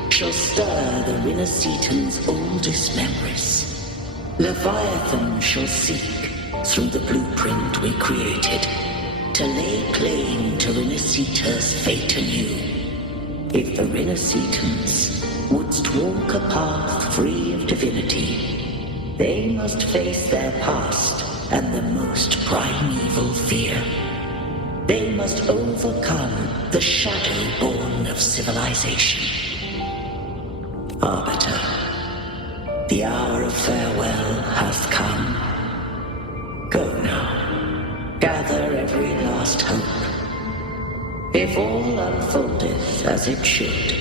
shall stir the Rinascitan's oldest memories. Leviathan shall seek, through the blueprint we created, to lay claim to Rinascita's fate anew. If the Rinascitans wouldst walk a path free of divinity, they must face their past and the most primeval fear. They must overcome the shadow born of civilization. Arbiter, the hour of farewell hath come. Go now, gather every last hope. If all unfoldeth as it should,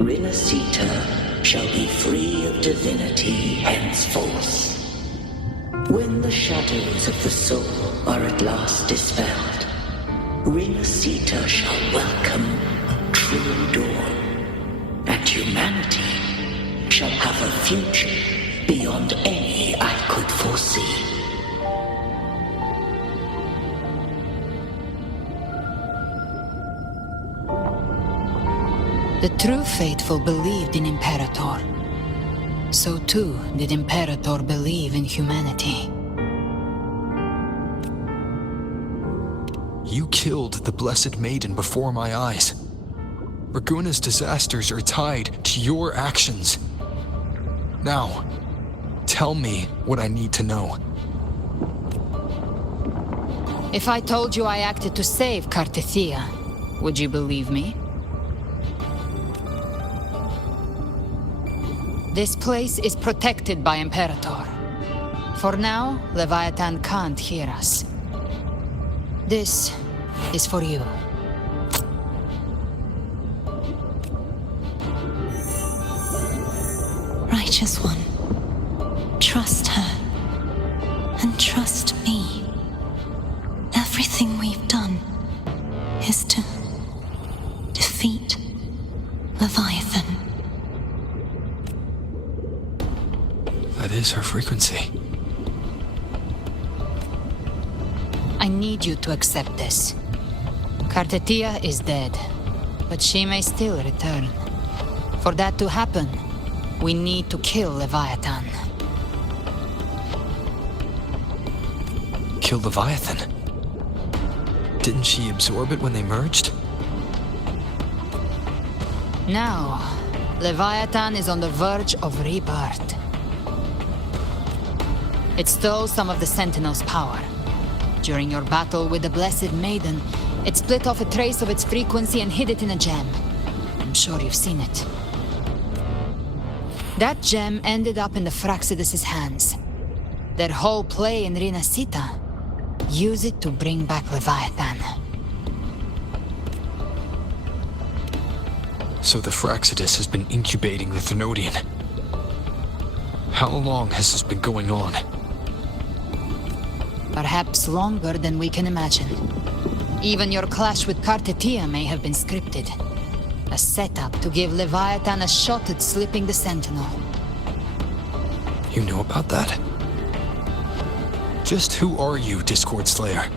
Rinascita shall be free of divinity henceforth. When the shadows of the soul are at last dispelled, Rinascita shall welcome a true dawn, and humanity shall have a future beyond any I could foresee. The true faithful believed in Imperator. So too did Imperator believe in humanity. You killed the Blessed Maiden before my eyes. Raguna's disasters are tied to your actions. Now, tell me what I need to know. If I told you I acted to save Cartethia, would you believe me? This place is protected by Imperator. For now, Leviathan can't hear us. This is for you. Righteous One, trust her. And trust me. Everything we've done is to defeat Leviathan. That is her frequency. I need you to accept this. Cartethia is dead, but she may still return. For that to happen, we need to kill Leviathan. Kill Leviathan? Didn't she absorb it when they merged? Now, Leviathan is on the verge of rebirth. It stole some of the Sentinel's power. During your battle with the Blessed Maiden, it split off a trace of its frequency and hid it in a gem. I'm sure you've seen it. That gem ended up in the Fraxidus' hands. Their whole play in Rinascita, use it to bring back Leviathan. So the Fraxidus has been incubating the Thenodian. How long has this been going on? Perhaps longer than we can imagine. Even your clash with Cartethia may have been scripted. A setup to give Leviathan a shot at slipping the Sentinel. You know about that? Just who are you, Discord Slayer?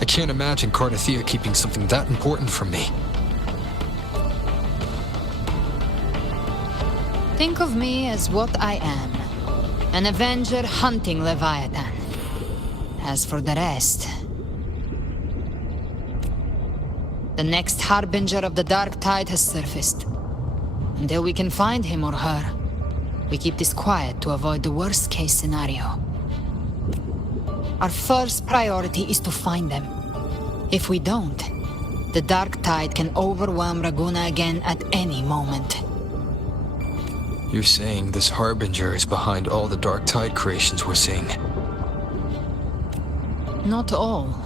I can't imagine Cartethia keeping something that important from me. Think of me as what I am. An Avenger hunting Leviathan. As for the rest... The next Harbinger of the Dark Tide has surfaced. Until we can find him or her, we keep this quiet to avoid the worst-case scenario. Our first priority is to find them. If we don't, the Dark Tide can overwhelm Raguna again at any moment. You're saying this Harbinger is behind all the Dark Tide creations we're seeing? Not all.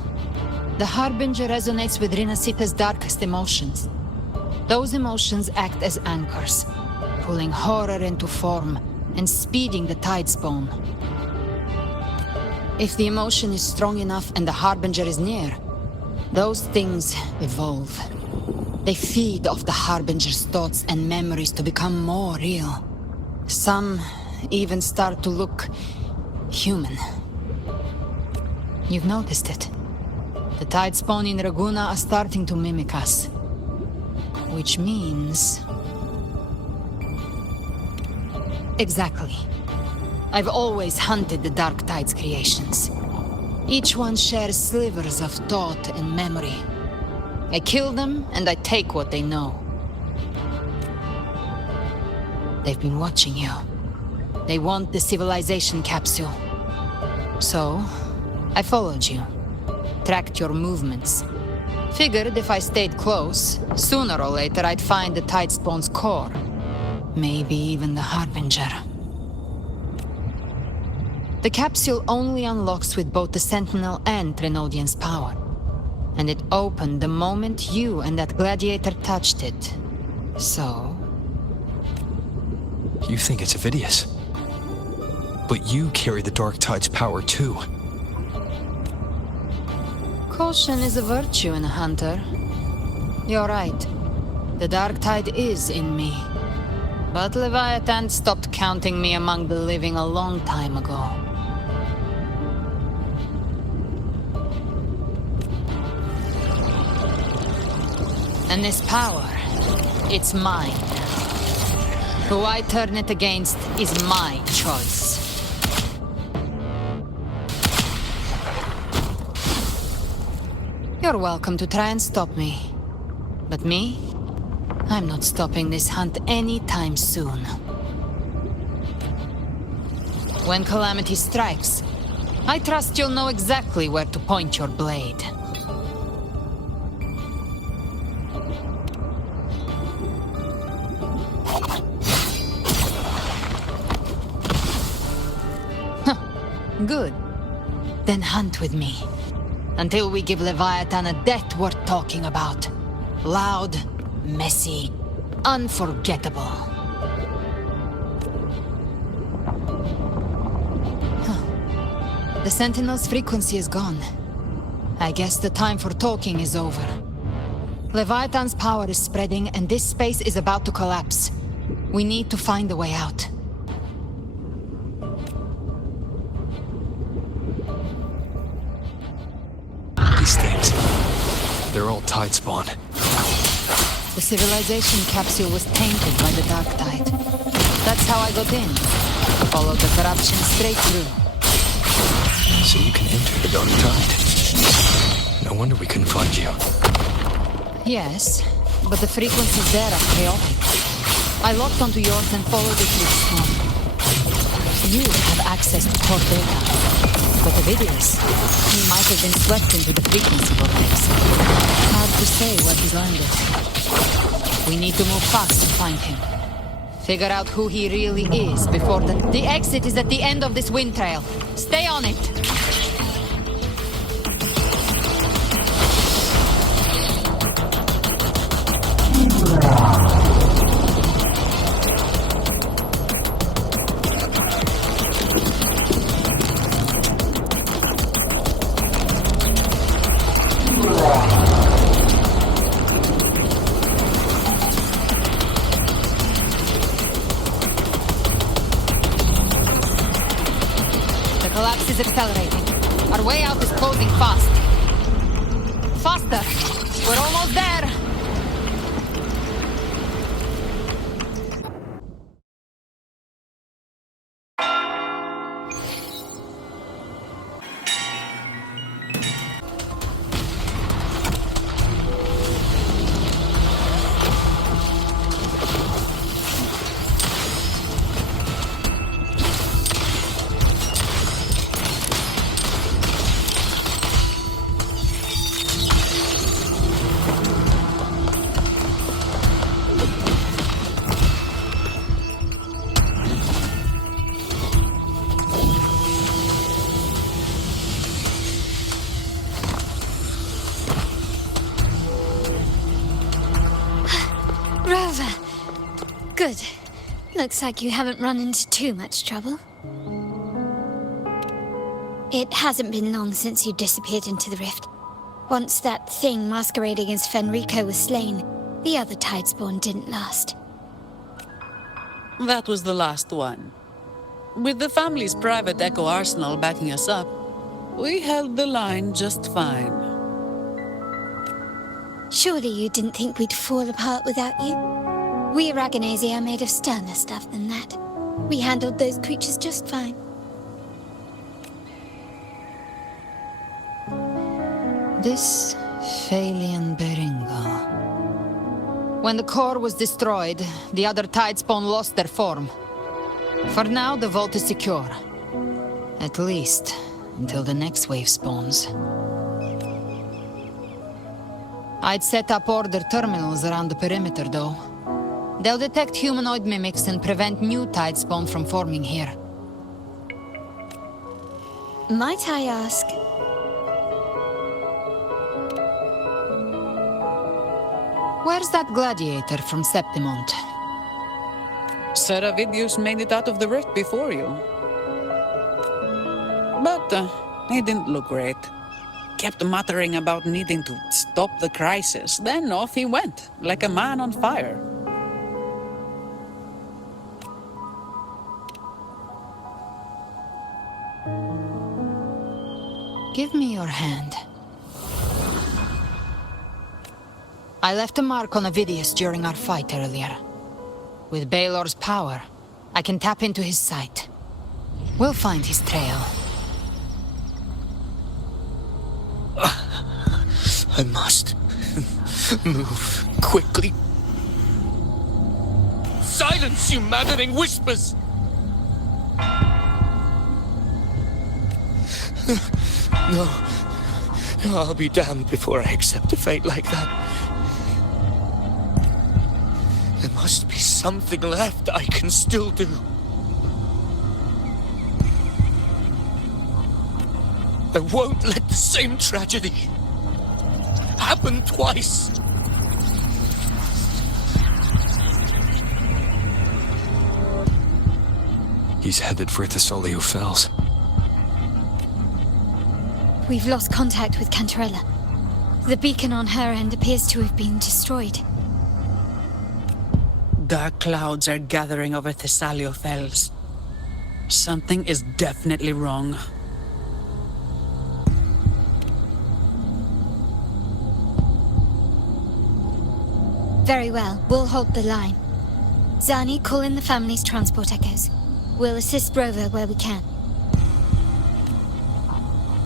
The Harbinger resonates with Rinascita's darkest emotions. Those emotions act as anchors, pulling horror into form and speeding the tidespawn. If the emotion is strong enough and the Harbinger is near, those things evolve. They feed off the Harbinger's thoughts and memories to become more real. Some even start to look human. You've noticed it. The tidespawn in Raguna are starting to mimic us. Which means... Exactly. I've always hunted the Dark Tide's creations. Each one shares slivers of thought and memory. I kill them, and I take what they know. They've been watching you. They want the civilization capsule. So, I followed you. Tracked your movements. Figured if I stayed close, sooner or later I'd find the Tidespawn's core. Maybe even the Harbinger. The capsule only unlocks with both the Sentinel and Trinodian's power. And it opened the moment you and that gladiator touched it. So... You think it's Avidius. But you carry the Dark Tide's power too. Caution is a virtue in a hunter. You're right. The Dark Tide is in me. But Leviathan stopped counting me among the living a long time ago. And this power, it's mine. Who I turn it against is my choice. You're welcome to try and stop me. But me? I'm not stopping this hunt anytime soon. When calamity strikes, I trust you'll know exactly where to point your blade. Good. Then hunt with me. Until we give Leviathan a death worth talking about. Loud, messy, unforgettable. The Sentinel's frequency is gone. I guess the time for talking is over. Leviathan's power is spreading, and this space is about to collapse. We need to find a way out. These things, they're all Tidespawn. The civilization capsule was tainted by the Dark Tide. That's how I got in. Followed the corruption straight through. So you can enter the Dark Tide. No wonder we couldn't find you. Yes, but the frequencies there are chaotic. I locked onto yours and followed it through the storm. You have access to core data. But Avidius, he might have been swept into the frequency vortex. Hard to say where he's learned it. We need to move fast to find him. Figure out who he really is before the exit is at the end of this wind trail. Stay on it! Is accelerating. Our way out is closing fast. Faster! We're almost there! Good. Looks like you haven't run into too much trouble. It hasn't been long since you disappeared into the rift. Once that thing masquerading as Fenrico was slain, the other Tidespawn didn't last. That was the last one. With the family's private Echo arsenal backing us up, we held the line just fine. Surely you didn't think we'd fall apart without you? We Aragonese are made of sterner stuff than that. We handled those creatures just fine. This Phalian Beringa. When the core was destroyed, the other Tidespawn lost their form. For now, the vault is secure. At least, until the next wave spawns. I'd set up order terminals around the perimeter, though. They'll detect humanoid mimics and prevent new Tidespawn from forming here. Might I ask? Where's that gladiator from Septimont? Seravidius made it out of the rift before you. But he didn't look great. Kept muttering about needing to stop the crisis. Then off he went, like a man on fire. Give me your hand. I left a mark on Avidius during our fight earlier. With Baelor's power, I can tap into his sight. We'll find his trail. I must move quickly. Silence, you maddening whispers! No. I'll be damned before I accept a fate like that. There must be something left I can still do. I won't let the same tragedy happen twice. He's headed for Thessalio Fells. We've lost contact with Cantarella. The beacon on her end appears to have been destroyed. Dark clouds are gathering over Thessalio Fells. Something is definitely wrong. Very well, we'll hold the line. Zani, call in the family's transport echoes. We'll assist Rover where we can.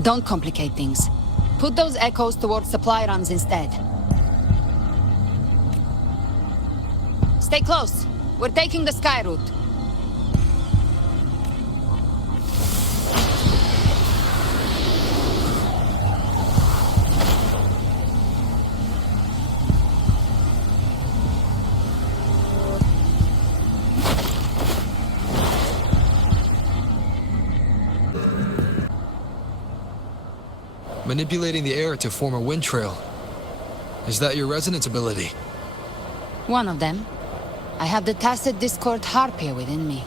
Don't complicate things. Put those echoes towards supply runs instead. Stay close. We're taking the sky route. Manipulating the air to form a wind trail. Is that your resonance ability? One of them. I have the Tacit Discord Harpia within me.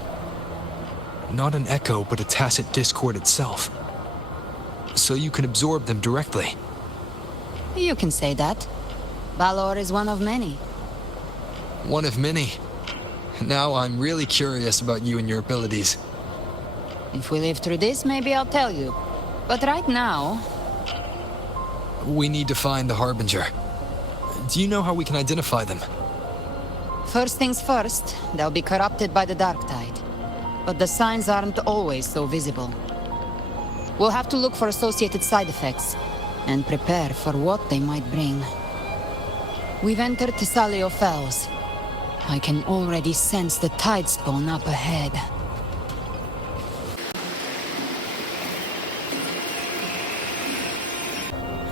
Not an echo, but a tacit discord itself. So you can absorb them directly. You can say that. Balor is one of many. One of many. Now I'm really curious about you and your abilities. If we live through this, maybe I'll tell you. But right now... We need to find the Harbinger. Do you know how we can identify them? First things first, they'll be corrupted by the dark tide. But the signs aren't always so visible. We'll have to look for associated side effects, and prepare for what they might bring. We've entered Thessalio Fells. I can already sense the Tidespawn up ahead.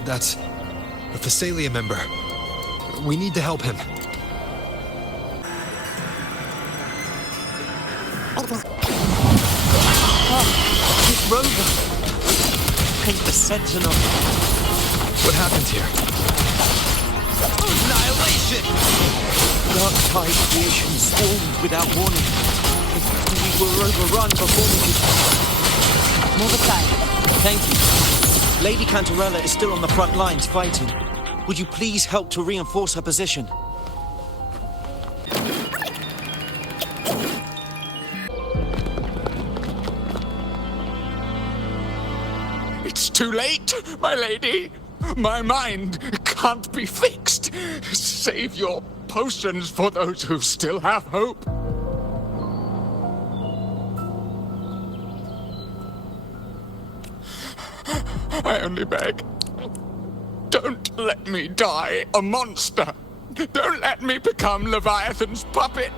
That's a Thessalia member. We need to help him. It's Rover. Ain't the sentinel. What happened here? Annihilation! Dark tide creation swarmed without warning. We were overrun before we could... Move aside. Thank you. Lady Cantarella is still on the front lines fighting. Would you please help to reinforce her position? It's too late, my lady. My mind can't be fixed. Save your potions for those who still have hope. I only beg. Don't let me die a monster. Don't let me become Leviathan's puppet.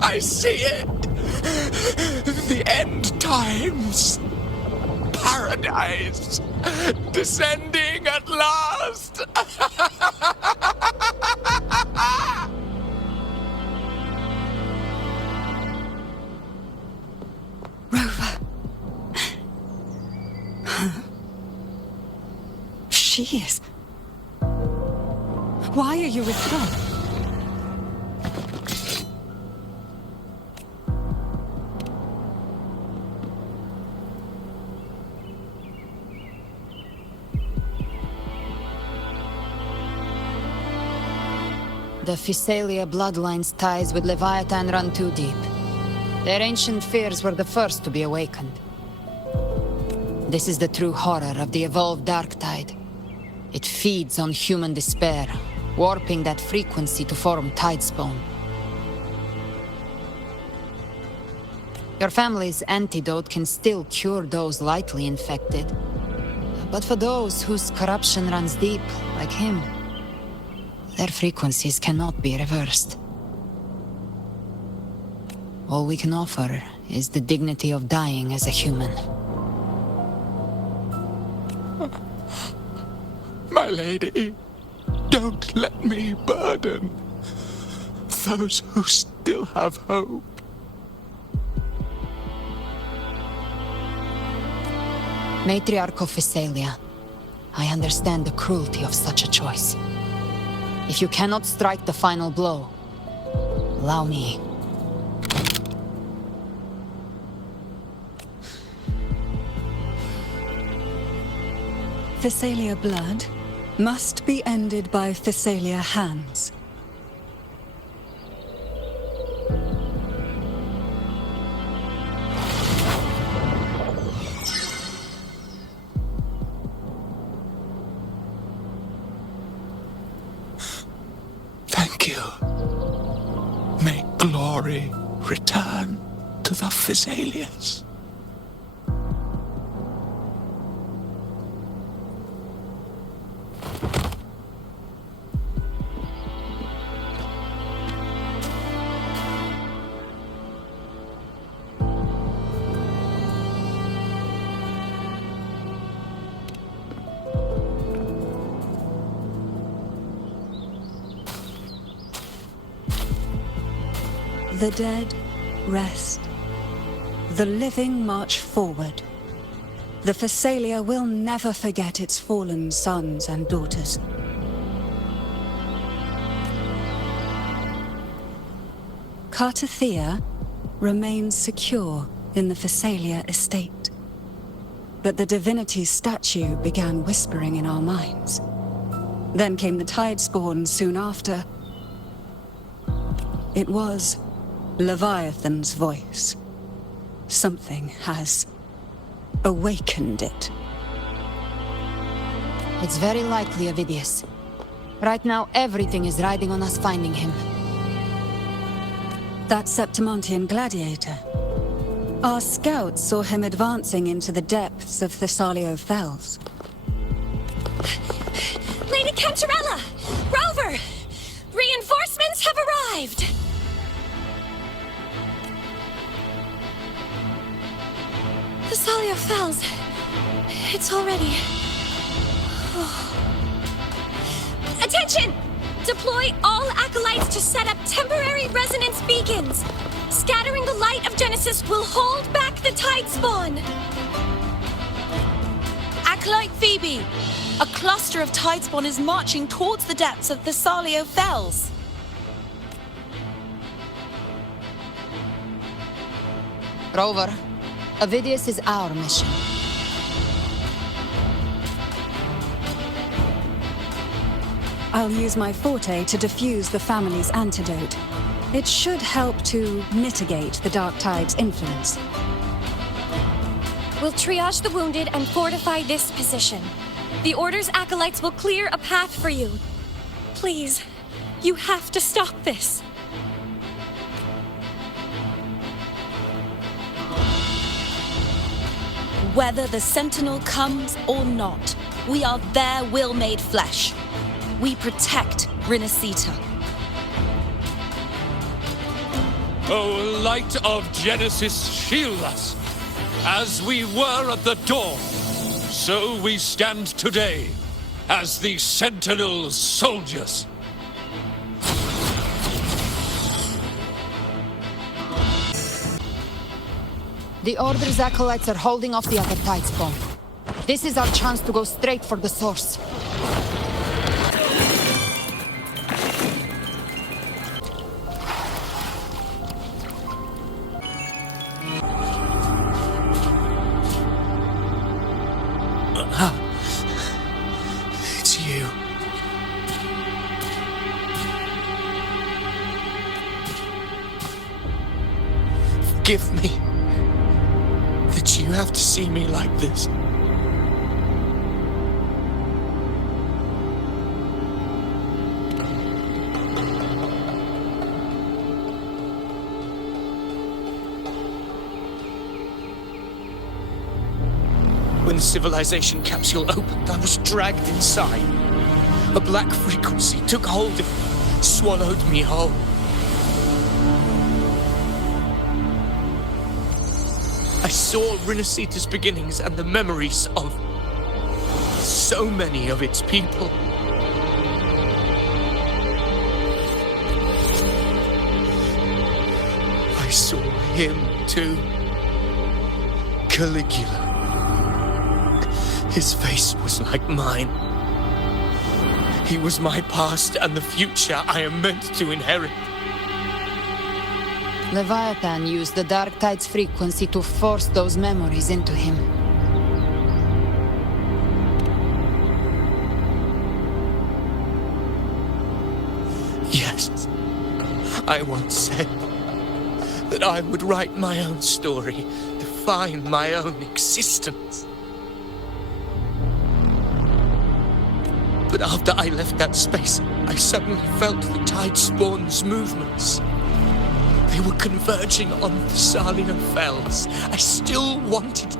I see it. The end times. Paradise. Descending at last. Rover. She is. Why are you with her? The Physalia bloodline's ties with Leviathan run too deep. Their ancient fears were the first to be awakened. This is the true horror of the evolved dark tide. It feeds on human despair, warping that frequency to form tidespawn. Your family's antidote can still cure those lightly infected. But for those whose corruption runs deep, like him, their frequencies cannot be reversed. All we can offer is the dignity of dying as a human. My lady, don't let me burden those who still have hope. Matriarch of Physalia, I understand the cruelty of such a choice. If you cannot strike the final blow, allow me. Physalia blood must be ended by Physalia hands. Thank you. May glory return to the Physalians. The dead rest. The living march forward. The Physalia will never forget its fallen sons and daughters. Cartathea remains secure in the Physalia estate. But the divinity's statue began whispering in our minds. Then came the Tidespawn soon after. It was Leviathan's voice. Something has awakened it. It's very likely, Avidius. Right now, everything is riding on us finding him. That Septimontian gladiator. Our scouts saw him advancing into the depths of Thessalio Fells. Lady Cantarella! Rover! Reinforcements have arrived! Thessalio Fells. It's already... Oh. Attention! Deploy all acolytes to set up temporary resonance beacons. Scattering the light of Genesis will hold back the tide spawn. Acolyte Phoebe, a cluster of tidespawn is marching towards the depths of Thessalio Fells. Rover, Avidius is our mission. I'll use my forte to defuse the family's antidote. It should help to mitigate the Dark Tide's influence. We'll triage the wounded and fortify this position. The Order's acolytes will clear a path for you. Please, you have to stop this. Whether the Sentinel comes or not, we are their will made flesh. We protect Rinasita. O light of Genesis, shield us. As we were at the dawn, so we stand today, as the Sentinel's soldiers. The Order's acolytes are holding off the other tidespawn. This is our chance to go straight for the source. It's you. Forgive me that you have to see me like this. When the civilization capsule opened, I was dragged inside. A black frequency took hold of me, swallowed me whole. I saw Rinasita's beginnings and the memories of so many of its people. I saw him too. Caligula. His face was like mine. He was my past and the future I am meant to inherit. Leviathan used the Dark Tide's frequency to force those memories into him. Yes, I once said that I would write my own story, define my own existence. But after I left that space, I suddenly felt the Tidespawn's movements. They were converging on Thessalio Fells. I still wanted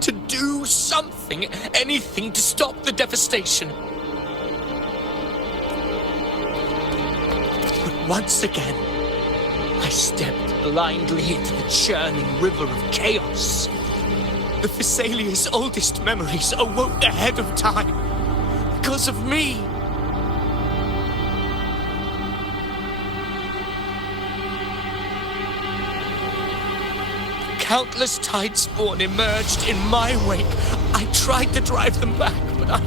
to do something, anything to stop the devastation. But once again, I stepped blindly into the churning river of chaos. The Thessalia's oldest memories awoke ahead of time. Because of me. Countless Tidespawn emerged in my wake. I tried to drive them back, but I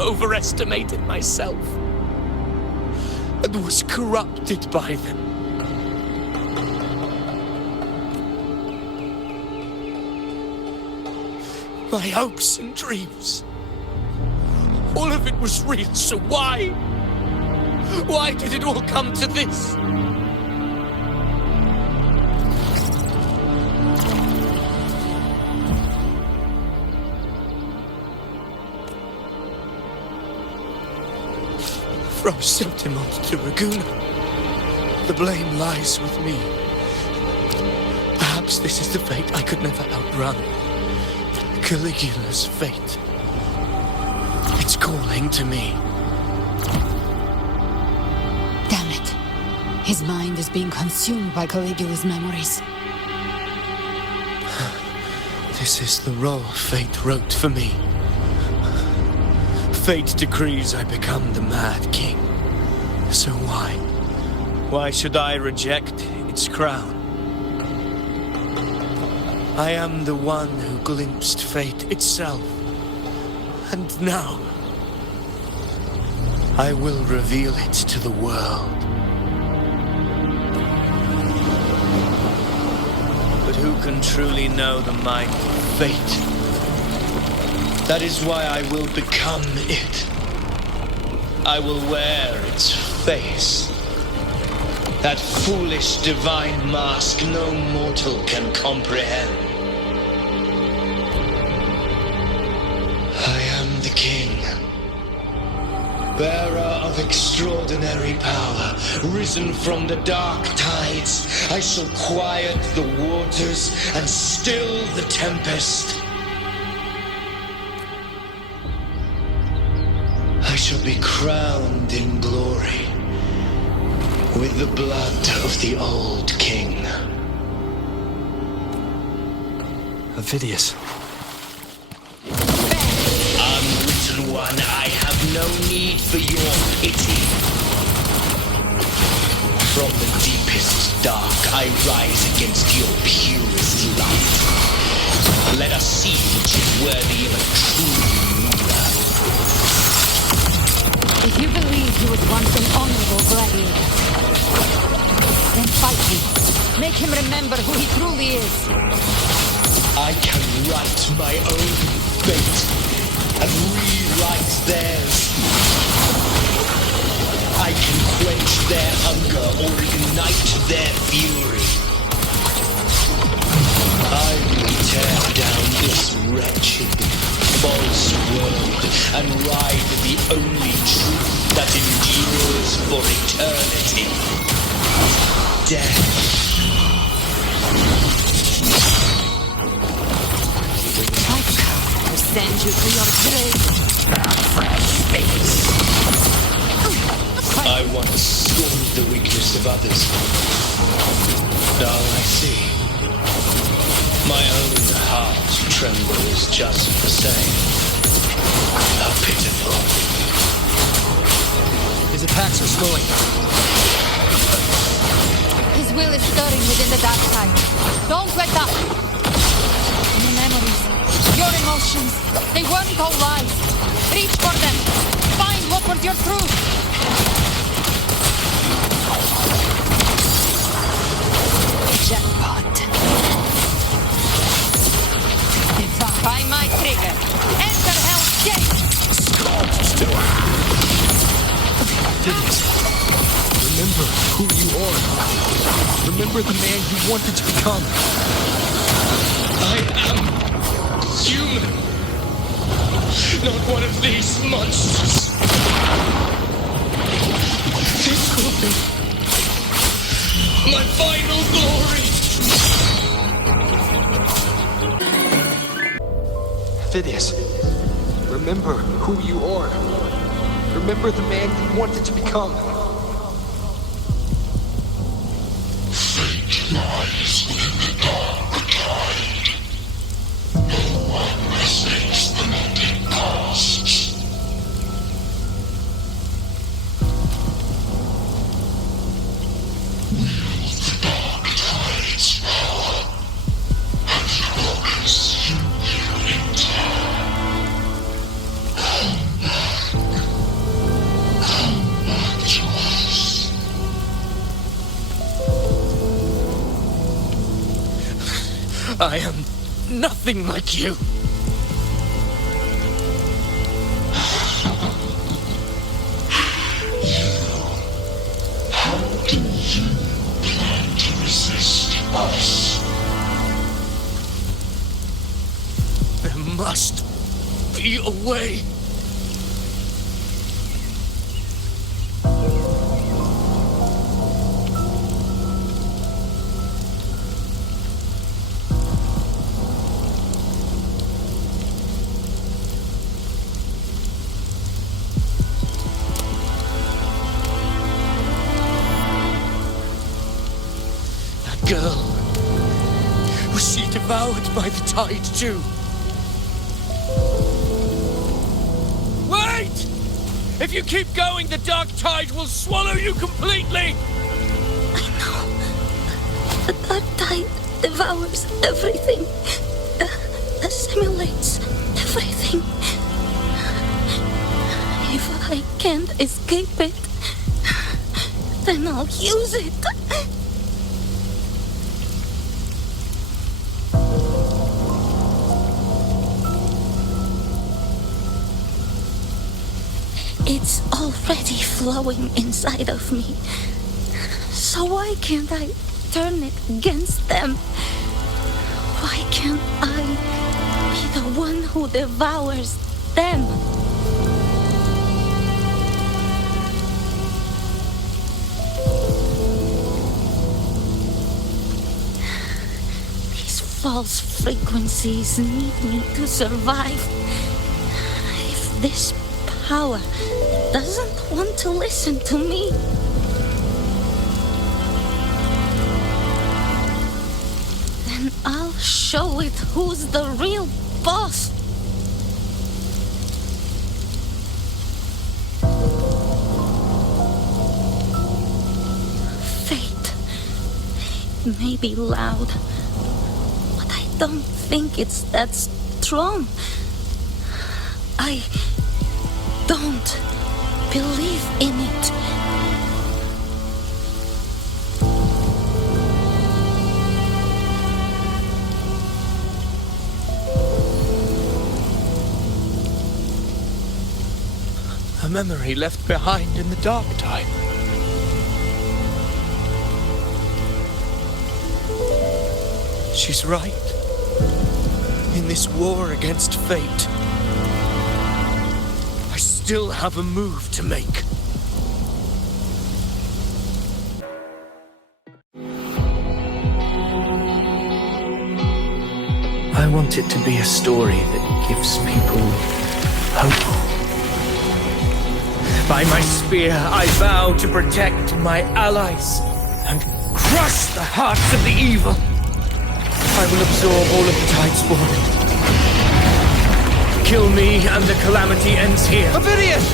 overestimated myself and was corrupted by them. My hopes and dreams. All of it was real, so why? Why did it all come to this? From Septimont to Ragusa, the blame lies with me. Perhaps this is the fate I could never outrun. Caligula's fate. It's calling to me. Damn it. His mind is being consumed by Caligula's memories. This is the role fate wrote for me. Fate decrees I become the Mad King. So why? Why should I reject its crown? I am the one who glimpsed fate itself. And now, I will reveal it to the world. But who can truly know the mind of fate? That is why I will become it. I will wear its face. That foolish divine mask no mortal can comprehend. I am the king, bearer of extraordinary power, risen from the dark tides. I shall quiet the waters and still the tempest. I shall be crowned in glory with the blood of the old king. Avidius. Unwritten one, I have no need for your pity. From the deepest dark, I rise against your purest light. Let us see which is worthy of a true ruler. If you believe he was once an honorable gladiator, then fight him. Make him remember who he truly is. I can write my own fate and rewrite theirs. I can quench their hunger or ignite their fury. I will tear down this wretched, false world and ride the only truth that endures for eternity. Death. Send you to your grave. I once scorned the weakness of others. Now I see. My own heart trembles just the same. How pitiful. His attacks are slowing. His will is stirring within the dark side. Don't let up. Your memories, your emotions, they weren't all lies. Reach for them. Find what was your truth. Jackpot. By my trigger. Enter Hell's Gate. Remember who you are. Remember the man you wanted to become. I am human. Not one of these monsters. This will be my final glory. Avidius, remember who you are. Remember the man you wanted to become. Fate lies within the dark tide. No one mistakes the mending past. Wield the dark tide's power, and it will consume you in time. Come back. Come back to us. I am nothing like you. How do you plan to resist us? There must be a way. Girl, was she devoured by the tide too? Wait! If you keep going, the dark tide will swallow you completely! I know. The dark tide devours everything. Assimilates everything. If I can't escape it, then I'll use it. It's already flowing inside of me. So why can't I turn it against them? Why can't I be the one who devours them? These false frequencies need me to survive. If this power doesn't want to listen to me, then I'll show it who's the real boss. Fate may be loud, but I don't think it's that strong. I don't believe in it. A memory left behind in the dark tide. She's right. In this war against fate, I still have a move to make. I want it to be a story that gives people hope. By my spear, I vow to protect my allies and crush the hearts of the evil. I will absorb all of the Tidespawn. Kill me and the calamity ends here. Ovidius!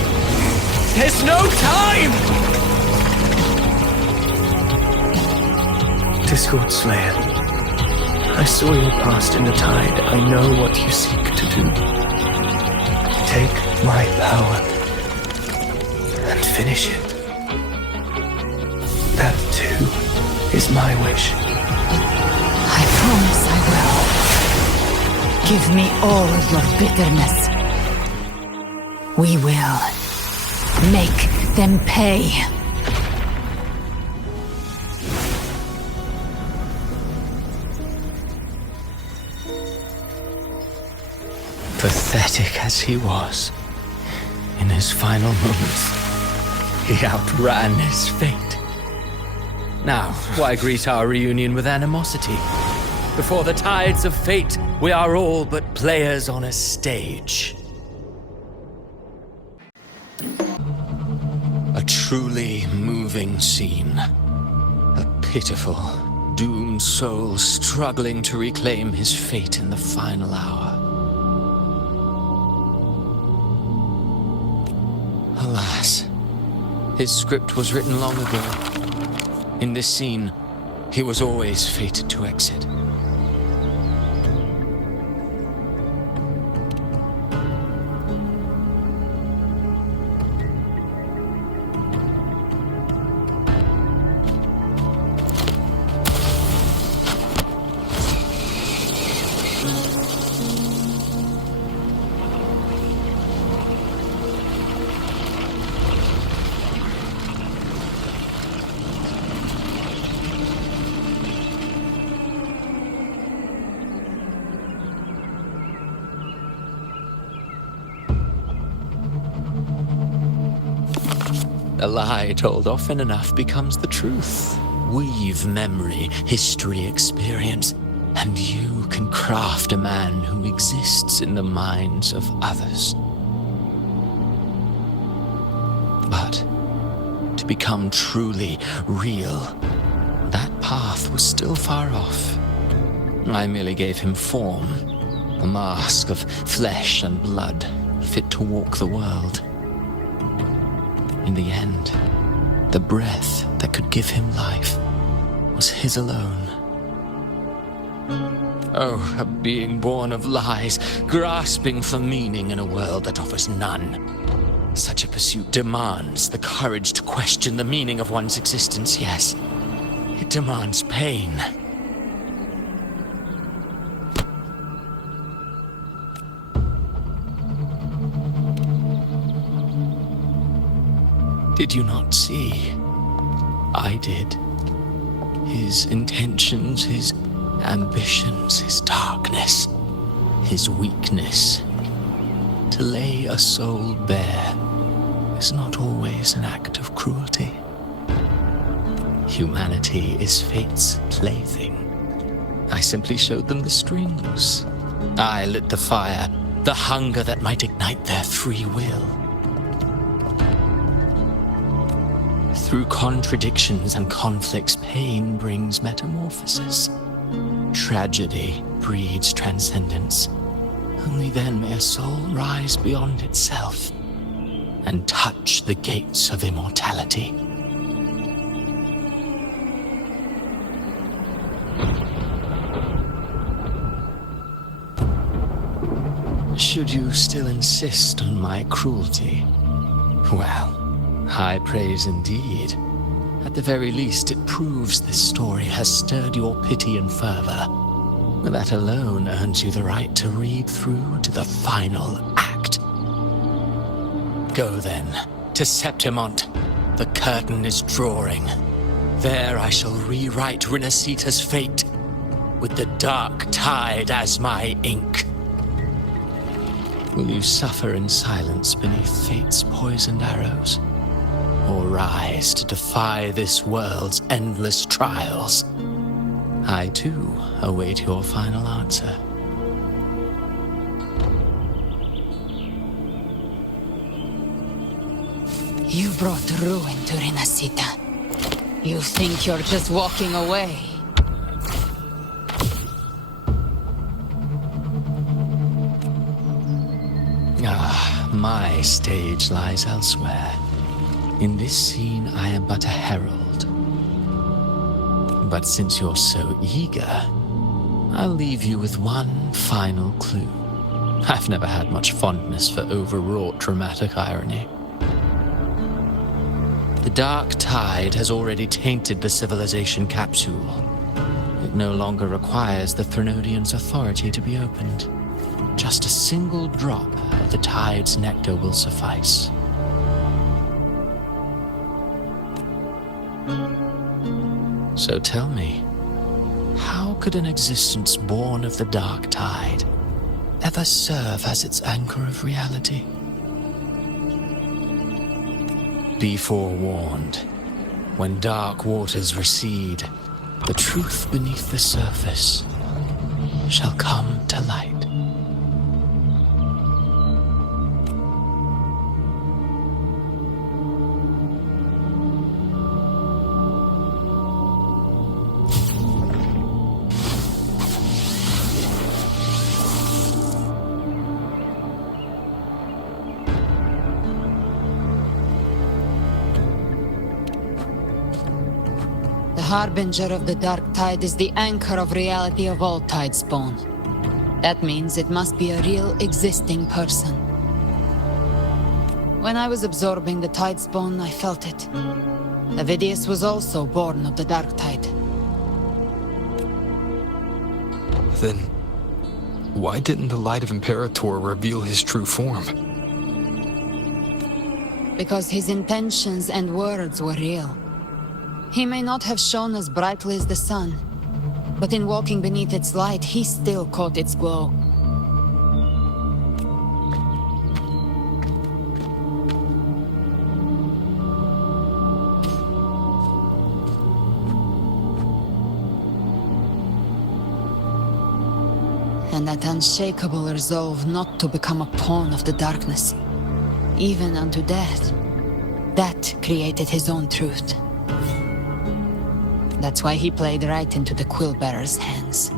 There's no time! Discord Slayer, I saw your past in the tide. I know what you seek to do. Take my power and finish it. That, too, is my wish. I promise I will. Give me all your bitterness. We will make them pay. Pathetic as he was, in his final moments, he outran his fate. Now, why greet our reunion with animosity? Before the tides of fate, we are all but players on a stage. A truly moving scene. A pitiful, doomed soul struggling to reclaim his fate in the final hour. Alas, his script was written long ago. In this scene, he was always fated to exit. A lie told often enough becomes the truth. Weave memory, history, experience, and you can craft a man who exists in the minds of others. But to become truly real, that path was still far off. I merely gave him form, a mask of flesh and blood, fit to walk the world. In the end, the breath that could give him life was his alone. Oh, a being born of lies, grasping for meaning in a world that offers none. Such a pursuit demands the courage to question the meaning of one's existence, yes. It demands pain. Did you not see? I did. His intentions, his ambitions, his darkness, his weakness. To lay a soul bare is not always an act of cruelty. Humanity is fate's plaything. I simply showed them the strings. I lit the fire, the hunger that might ignite their free will. Through contradictions and conflicts, pain brings metamorphosis. Tragedy breeds transcendence. Only then may a soul rise beyond itself and touch the gates of immortality. Should you still insist on my cruelty? Well, high praise indeed. At the very least, it proves this story has stirred your pity and fervor. That alone earns you the right to read through to the final act. Go then, to Septimont. The curtain is drawing. There I shall rewrite Rinasita's fate, with the dark tide as my ink. Will you suffer in silence beneath fate's poisoned arrows? Or rise to defy this world's endless trials? I, too, await your final answer. You brought ruin to Rinasita. You think you're just walking away? My stage lies elsewhere. In this scene, I am but a herald. But since you're so eager, I'll leave you with one final clue. I've never had much fondness for overwrought dramatic irony. The dark tide has already tainted the civilization capsule. It no longer requires the Threnodians' authority to be opened. Just a single drop of the tide's nectar will suffice. So tell me, how could an existence born of the dark tide ever serve as its anchor of reality? Be forewarned. When dark waters recede, the truth beneath the surface shall come to light. The harbinger of the dark tide is the anchor of reality of all Tidespawn. That means it must be a real existing person. When I was absorbing the Tidespawn, I felt it. Avidius was also born of the dark tide. Then, why didn't the light of Imperator reveal his true form? Because his intentions and words were real. He may not have shone as brightly as the sun, but in walking beneath its light, he still caught its glow. And that unshakable resolve not to become a pawn of the darkness, even unto death, that created his own truth. That's why he played right into the Quillbearer's hands.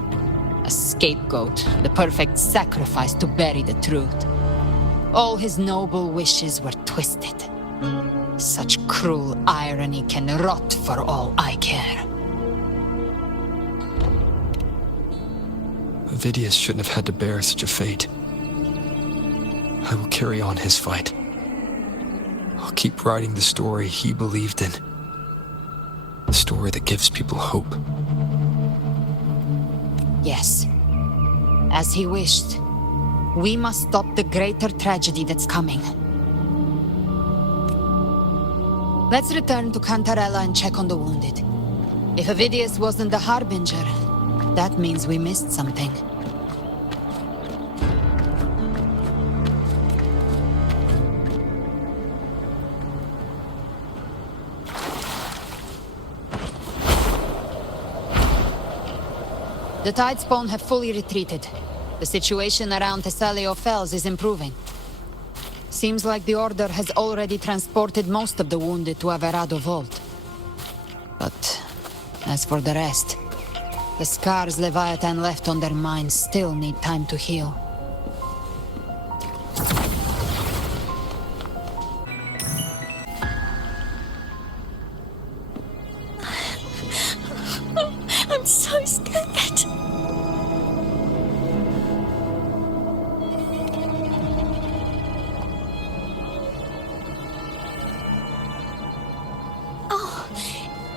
A scapegoat, the perfect sacrifice to bury the truth. All his noble wishes were twisted. Such cruel irony can rot for all I care. Vidius shouldn't have had to bear such a fate. I will carry on his fight. I'll keep writing the story he believed in. The story that gives people hope. Yes. As he wished. We must stop the greater tragedy that's coming. Let's return to Cantarella and check on the wounded. If Vidius wasn't the Harbinger, that means we missed something. The Tidespawn have fully retreated. The situation around Thessalio Fells is improving. Seems like the Order has already transported most of the wounded to Averado Vault. But as for the rest, the scars Leviathan left on their minds still need time to heal. I'm so scared. Oh,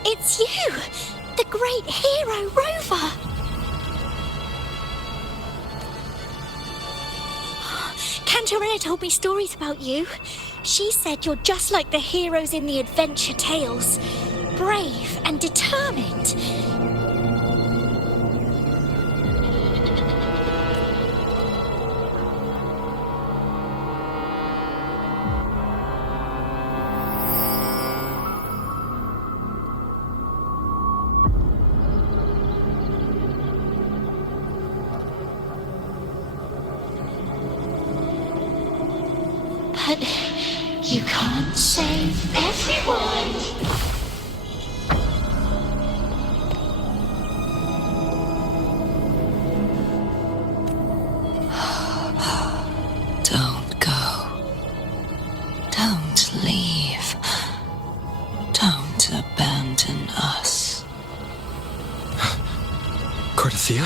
it's you! The great hero, Rover! Cantarella told me stories about you. She said you're just like the heroes in the adventure tales. Brave and determined. But you can't save everyone. Don't go. Don't leave. Don't abandon us. Cardathia?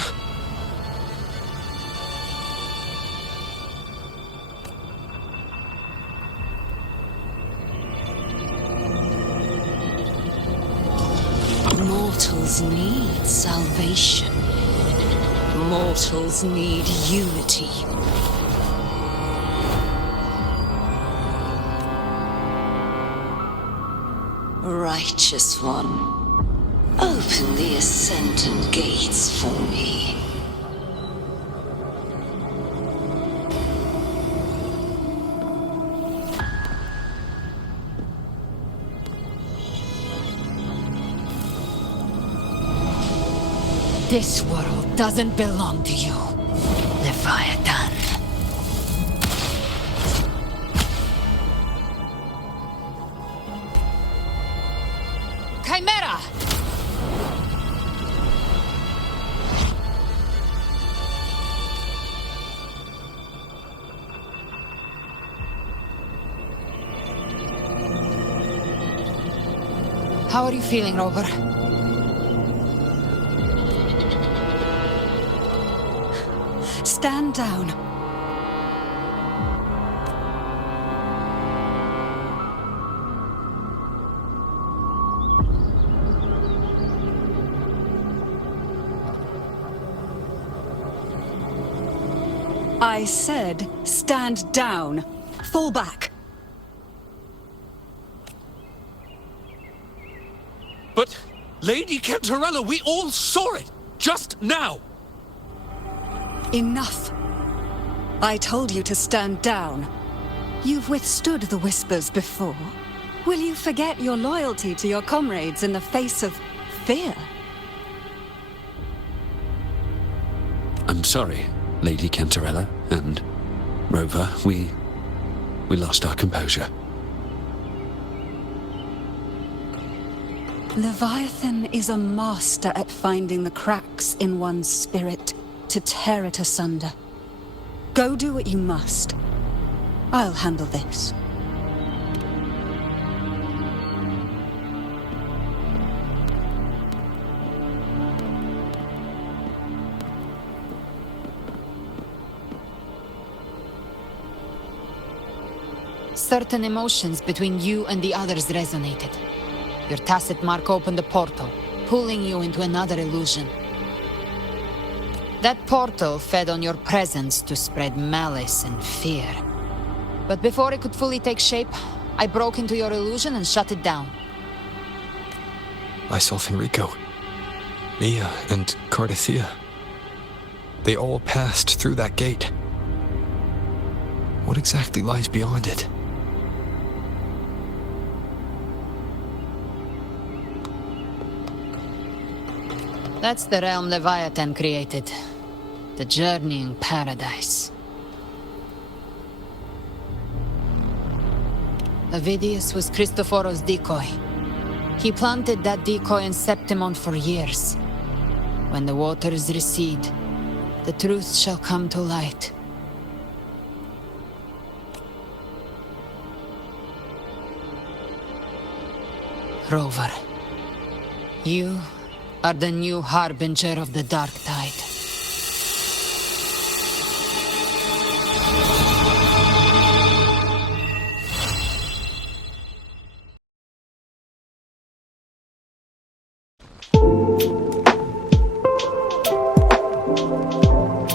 Mortals need salvation. Mortals need unity. Righteous One, open the Ascendant gates for me. This world doesn't belong to you, Leviathan. Chimera! How are you feeling, Rover? Stand down. I said, stand down. Fall back. But, Lady Cantarella, we all saw it! Just now! Enough. I told you to stand down. You've withstood the whispers before. Will you forget your loyalty to your comrades in the face of fear? I'm sorry, Lady Cantarella and Rover. We lost our composure. Leviathan is a master at finding the cracks in one's spirit to tear it asunder. Go do what you must. I'll handle this. Certain emotions between you and the others resonated. Your tacit mark opened a portal, pulling you into another illusion. That portal fed on your presence to spread malice and fear. But before it could fully take shape, I broke into your illusion and shut it down. I saw Fenrico, Mia, and Cardathia. They all passed through that gate. What exactly lies beyond it? That's the realm Leviathan created. The journeying paradise. Avidius was Christophoros' decoy. He planted that decoy in Septimon for years. When the waters recede, the truth shall come to light. Rover, you are the new harbinger of the dark tide.